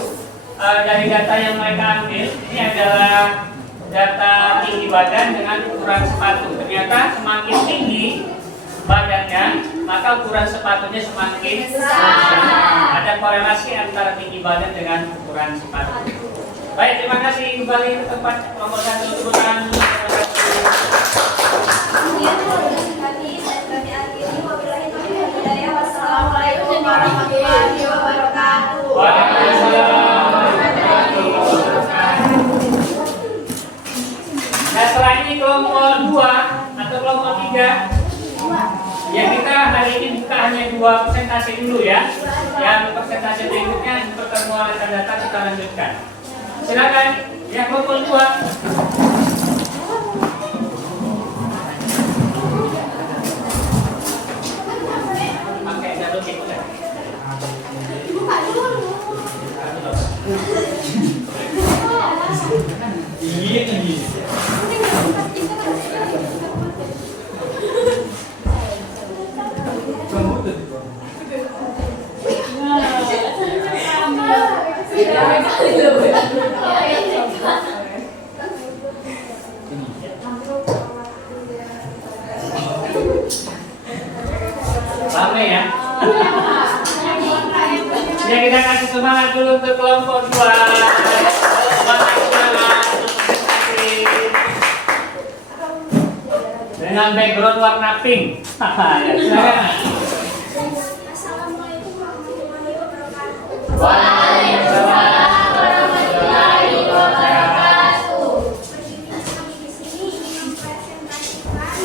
dari data yang mereka ambil, ini adalah data tinggi badan dengan ukuran sepatu. Ternyata semakin tinggi badannya, maka ukuran sepatunya semakin besar. Ada korelasi antara tinggi badan dengan ukuran sepatu. Baik, terima kasih. Kembali ke tempat kelompok 1. Tepuk tangan dulu. Sekian presentasi kami dan kami akhiri. Wabillahi taufiq wal hidayah. Wassalamualaikum warahmatullahi wabarakatuh. Waalaikumsalam. Nah, setelah ini kelompok 2 atau kelompok 3, ya kita hari ini buka hanya 2 presentasi dulu ya. Yang presentasi berikutnya di pertemuan akan datang kita lanjutkan. Silakan yang kelompok 2. Pakai double tick ya. Iya nih. kita kasih semangat dulu untuk kelompok 2. Semangat untuk presentasi. Dengan background warna pink. Ya, silakan. Assalamualaikum warahmatullahi wabarakatuh. Waalaikumsalam warahmatullahi wabarakatuh. Kami di sini ingin mempresentasikan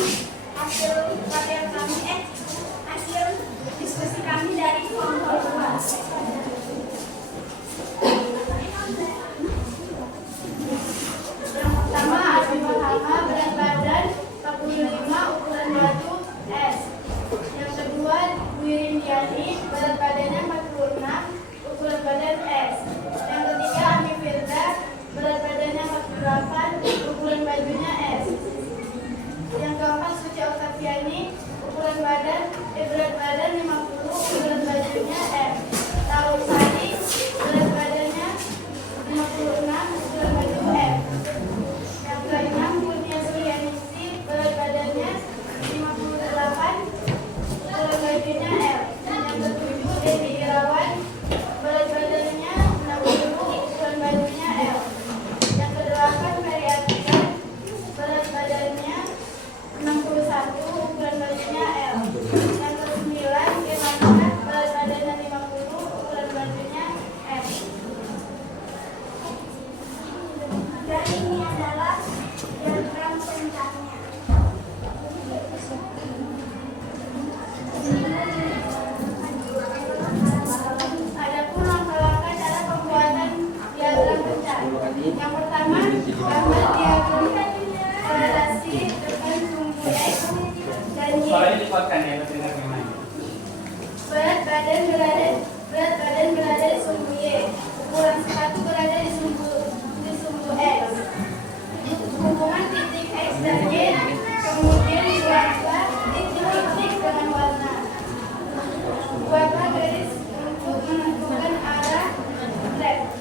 hasil diskusi kami dari kelompok 2. Yang pertama Arfi Mahama, berat badan 45, ukuran batu S. Yang kedua Wirin Diani, berat badannya 46, ukuran badan S. Yang ketiga Ami Firda, berat badannya 48, ukuran bajunya S. Yang keempat Suci Oktaviani, ukuran badan berat badan 50, ukuran bajunya S. Tahu Sari, berat badannya 56, ukuran baju F. Yang keenam Kurnia Sulianisi, berat badannya 58, ukuran bajunya L. Yang ketujuh Devi Irawan, berat badannya 60, ukuran bajunya L. Yang kedelapan Ferry Atika, berat badannya 61, ukuran bajunya L. Yang kesembilan Gemana, berat badannya 50, ukuran bajunya M. Dan ini adalah diagram pencapnya. Adapun langkah-langkah cara pembuatan diagram pencat. Yang pertama, gambar diagram korelasi dengan sumbu X dan Y. Soalnya dikuatkan ya, dengar memang. Berat badan berada di sumbu Y. Ukuran sepatu berada di sumbu X. Hubungan titik X dan Y, kemudian buatlah titik-titik dengan warna. Buatlah garis untuk menentukan arah trek.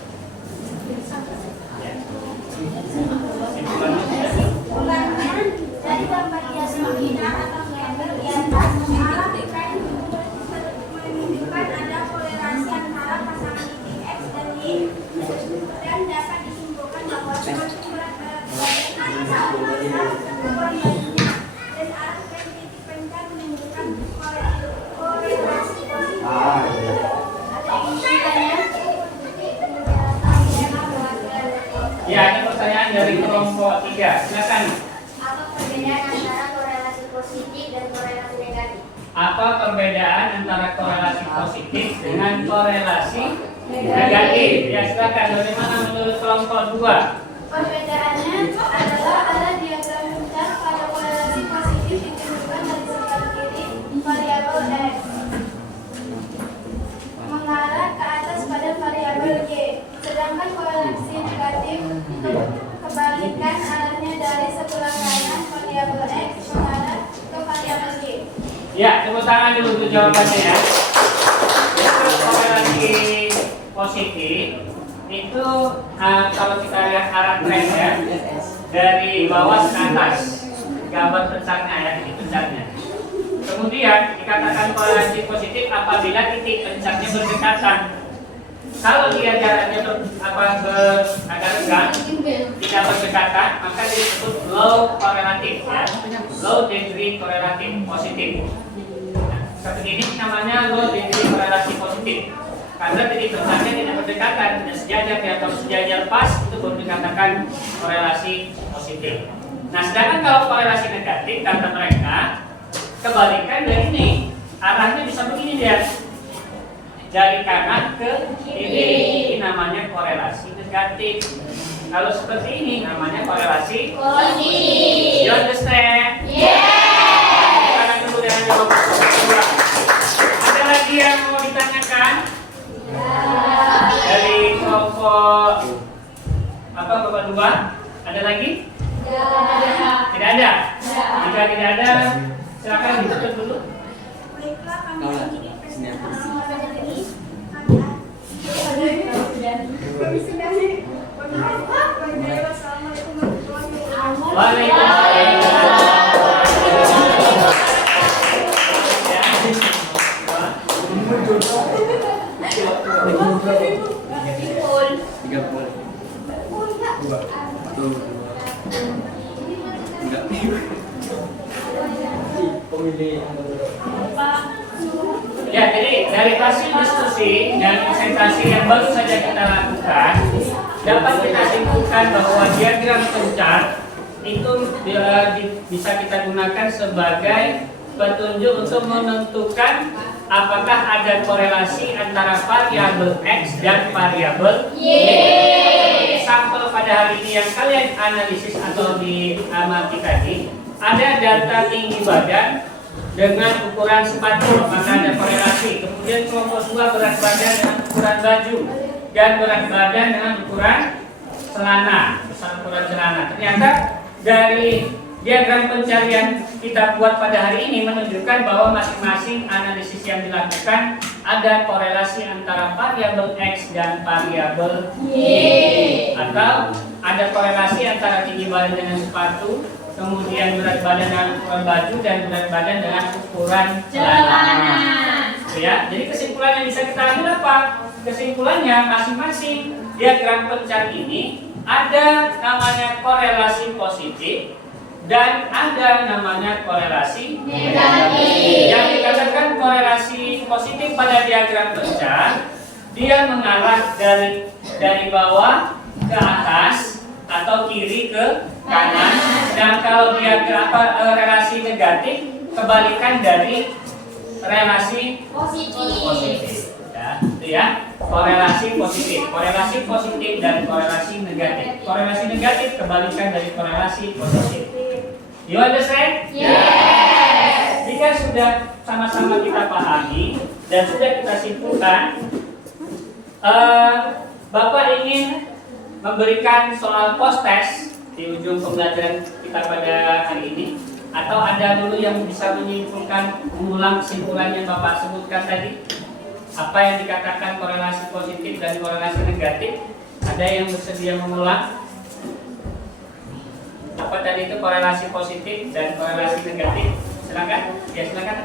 Kesimpulannya, dari gambar diagram bintang atau gambar di atas, arah trek menunjukkan ada korelasi antara pasangan titik X dan Y, dan dapat disimpulkan bahwa semakin berat badan sama ukuran bajunya, dan arah trek titik pencat menunjukkan korelasi positif. Ada yang ingin bertanya? Ya, ada pertanyaan dari kelompok 3. Silakan. Apa perbedaan antara korelasi positif dan korelasi negatif? Apa perbedaan antara korelasi positif dengan korelasi negatif? Ya, silakan. Bagaimana menurut kelompok 2? Perbedaannya adalah arah diagram puncak pada korelasi positif ditunjukkan dari sebelah kiri variabel X, mengarah ke atas pada variabel Y, sedangkan korelasi negatif kebalikan arahnya dari sebelah kanan variabel X mengarah ke variabel Y. Ya, tepuk tangan dulu untuk jawabannya ya. Untuk korelasi positif itu kalau kita lihat arah tren ya, dari bawah ke atas, gambar pencatnya ya, titik pencatnya. Kemudian dikatakan korelasi positif apabila titik pencatnya berdekatan. Kalau dia jaraknya agak renggang, tidak berdekatan, maka disebut low korelatif ya, low degree korelatif positif. Seperti ini namanya low degree korelasi positif. Karena titik pencatnya tidak berdekatan, tidak sejajar ya, kalau sejajar pas itu baru dikatakan korelasi positif. Nah, sedangkan kalau korelasi negatif kata mereka kebalikan dari ini, arahnya bisa begini dia, dari kanan ke kiri, ini namanya korelasi negatif. Kalau seperti ini namanya korelasi positif. You understand? Yeah. Sekarang dulu dengan jawaban kedua. Ada lagi yang mau ditanyakan? Dari kelompok apa Bapak 2? Ada lagi? Tidak ada. Jika tidak ada, silakan ditutup dulu. Baiklah, kami ini presentasi ini Assalamualaikum warahmatullahi wabarakatuh. Waalaikumsalam. Pikul. 32. Ya, jadi dari hasil diskusi dan presentasi yang baru saja kita lakukan, dapat kita simpulkan bahwa diagram pencar itu bisa kita gunakan sebagai petunjuk untuk menentukan apakah ada korelasi antara variabel X dan variabel Y. Sampel pada hari ini yang kalian analisis atau diamati tadi, ada data tinggi badan dengan ukuran sepatu, maka ada korelasi. Kemudian kelompok 2 berat badan dengan ukuran baju dan berat badan dengan ukuran celana, besar ukuran celana. Ternyata dari diagram pencarian kita buat pada hari ini menunjukkan bahwa masing-masing analisis yang dilakukan ada korelasi antara variabel X dan variabel Y, atau ada korelasi antara tinggi badan dengan sepatu, kemudian berat badan dengan ukuran baju dan berat badan dengan ukuran celana. Ya, jadi kesimpulan yang bisa kita ambil apa? Kesimpulannya masing-masing diagram pencar ini ada namanya korelasi positif dan ada namanya korelasi negatif. Yang dikatakan korelasi positif pada diagram pencar, dia mengarah dari bawah ke atas atau kiri ke kanan. Dan kalau dia relasi negatif, kebalikan dari relasi positif. Ya, itu ya, korelasi positif. Korelasi positif dan korelasi negatif. Korelasi negatif kebalikan dari korelasi positif. You understand? Yes. Jika sudah sama-sama kita pahami dan sudah kita simpulkan, Bapak ingin memberikan soal post test di ujung pembelajaran kita pada hari ini, atau ada dulu yang bisa menyimpulkan, mengulang kesimpulan yang Bapak sebutkan tadi? Apa yang dikatakan korelasi positif dan korelasi negatif? Ada yang bersedia mengulang? Apa tadi itu korelasi positif dan korelasi negatif? Silakan. Ya, silakan.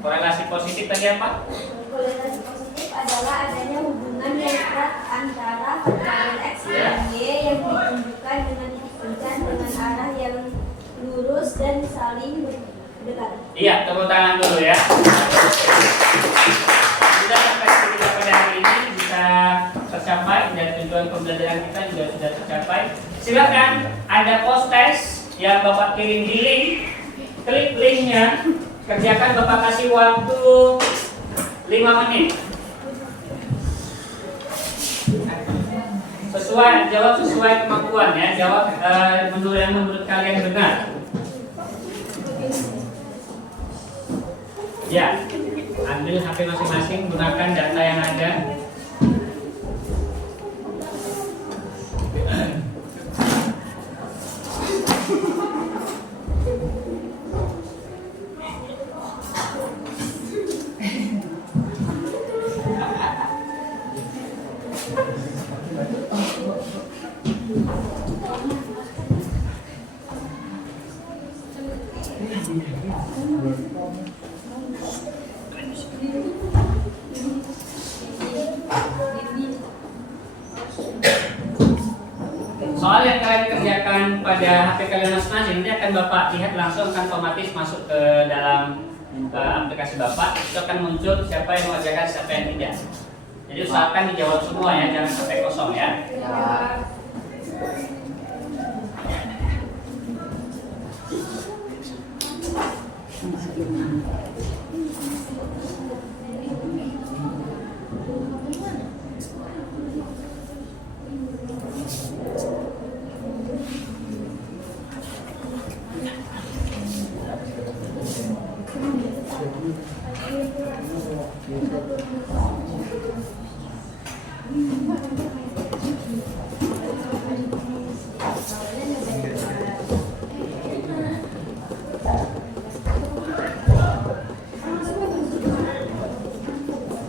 Korelasi positif tadi apa? Korelasi positif adalah adanya hubungan yang erat antara variabel X dan Y yang ditunjukkan dengan titik pencar dengan arah yang lurus dan saling berdekatan. Iya, tepuk tangan dulu ya. Sudah sampai kita pada hari ini bisa tercapai dan tujuan pembelajaran kita juga sudah tercapai. Silakan, ada post test yang Bapak kirim di link. Klik linknya, kerjakan. Bapak kasih waktu 5 menit. Jawab sesuai kemampuan ya. Jawab menurut yang menurut kalian benar. Ya, ambil HP masing-masing, gunakan data yang ada. Soal yang kalian kerjakan pada HP kalian masing-masing ini akan Bapak lihat langsung, akan otomatis masuk ke dalam aplikasi Bapak. Itu akan muncul siapa yang mengerjakan, siapa yang tidak. Jadi usahakan dijawab semua ya, jangan sampai kosong ya.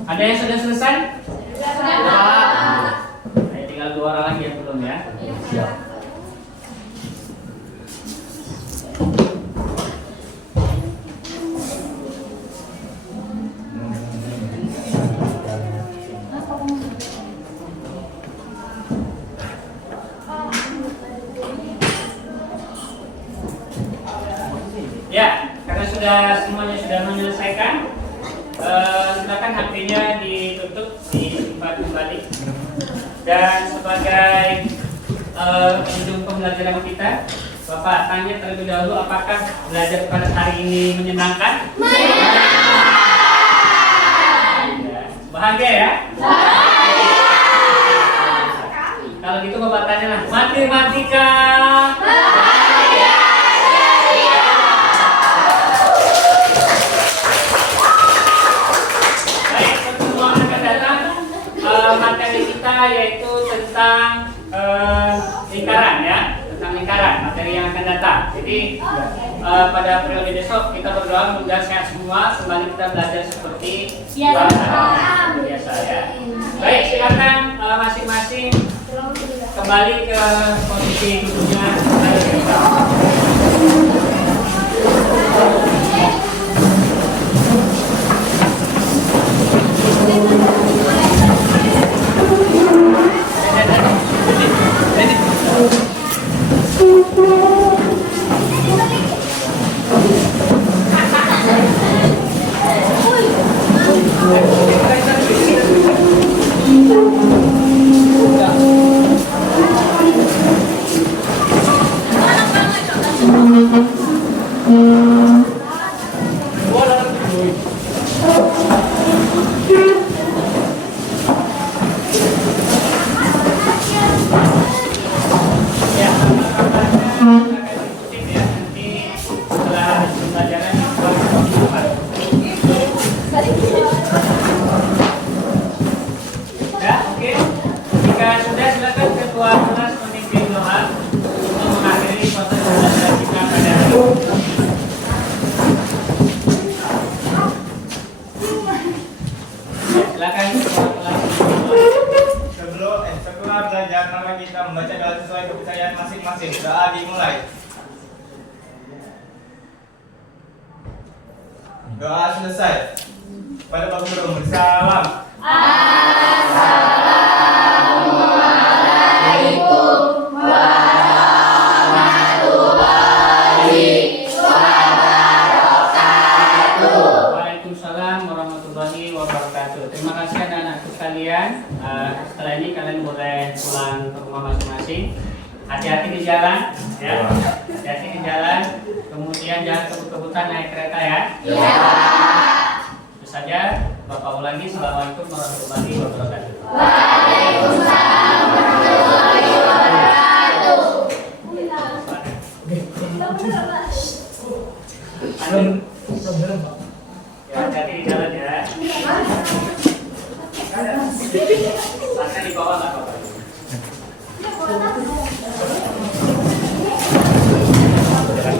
Ada yang sudah selesai? Sudah. Tinggal 2 orang lagi yang belum ya. Siap. apabila semuanya sudah menyelesaikan, silakan HP-nya ditutup, disimpan kembali. Dan sebagai ujung pembelajaran kita, Bapak tanya terlebih dahulu, apakah belajar pada hari ini menyenangkan? Bahagia ya? Kalau gitu Bapak tanya lah, matematika baik, pertemuan akan datang. Materi kita yaitu tentang lingkaran ya, tentang lingkaran, materi yang akan datang. Jadi pada periode besok kita berdoa mudah sehat semua, kembali kita belajar seperti biasa ya. Baik, silakan masing-masing kembali ke posisi duduknya. Setelah belajar, maka kita membaca doa sesuai kepercayaan masing-masing. Doa dimulai. Doa selesai. Pada Bapak Guru, salam. Assalamualaikum warahmatullahi wabarakatuh. Waalaikumsalam warahmatullahi wabarakatuh. Terima kasih anak-anakku sekalian. Setelah ini kalian boleh pulang ke rumah masing-masing. Hati-hati di jalan, ya. Hati-hati di jalan. Kemudian jangan kebut-kebutan naik kereta ya. Iya. Itu saja. Bapak ulangi. Assalamualaikum warahmatullahi wabarakatuh. Waalaikumsalam warahmatullahi wabarakatuh. Ya, hati-hati di jalan ya. Lantai di bawah nggak apa-apa.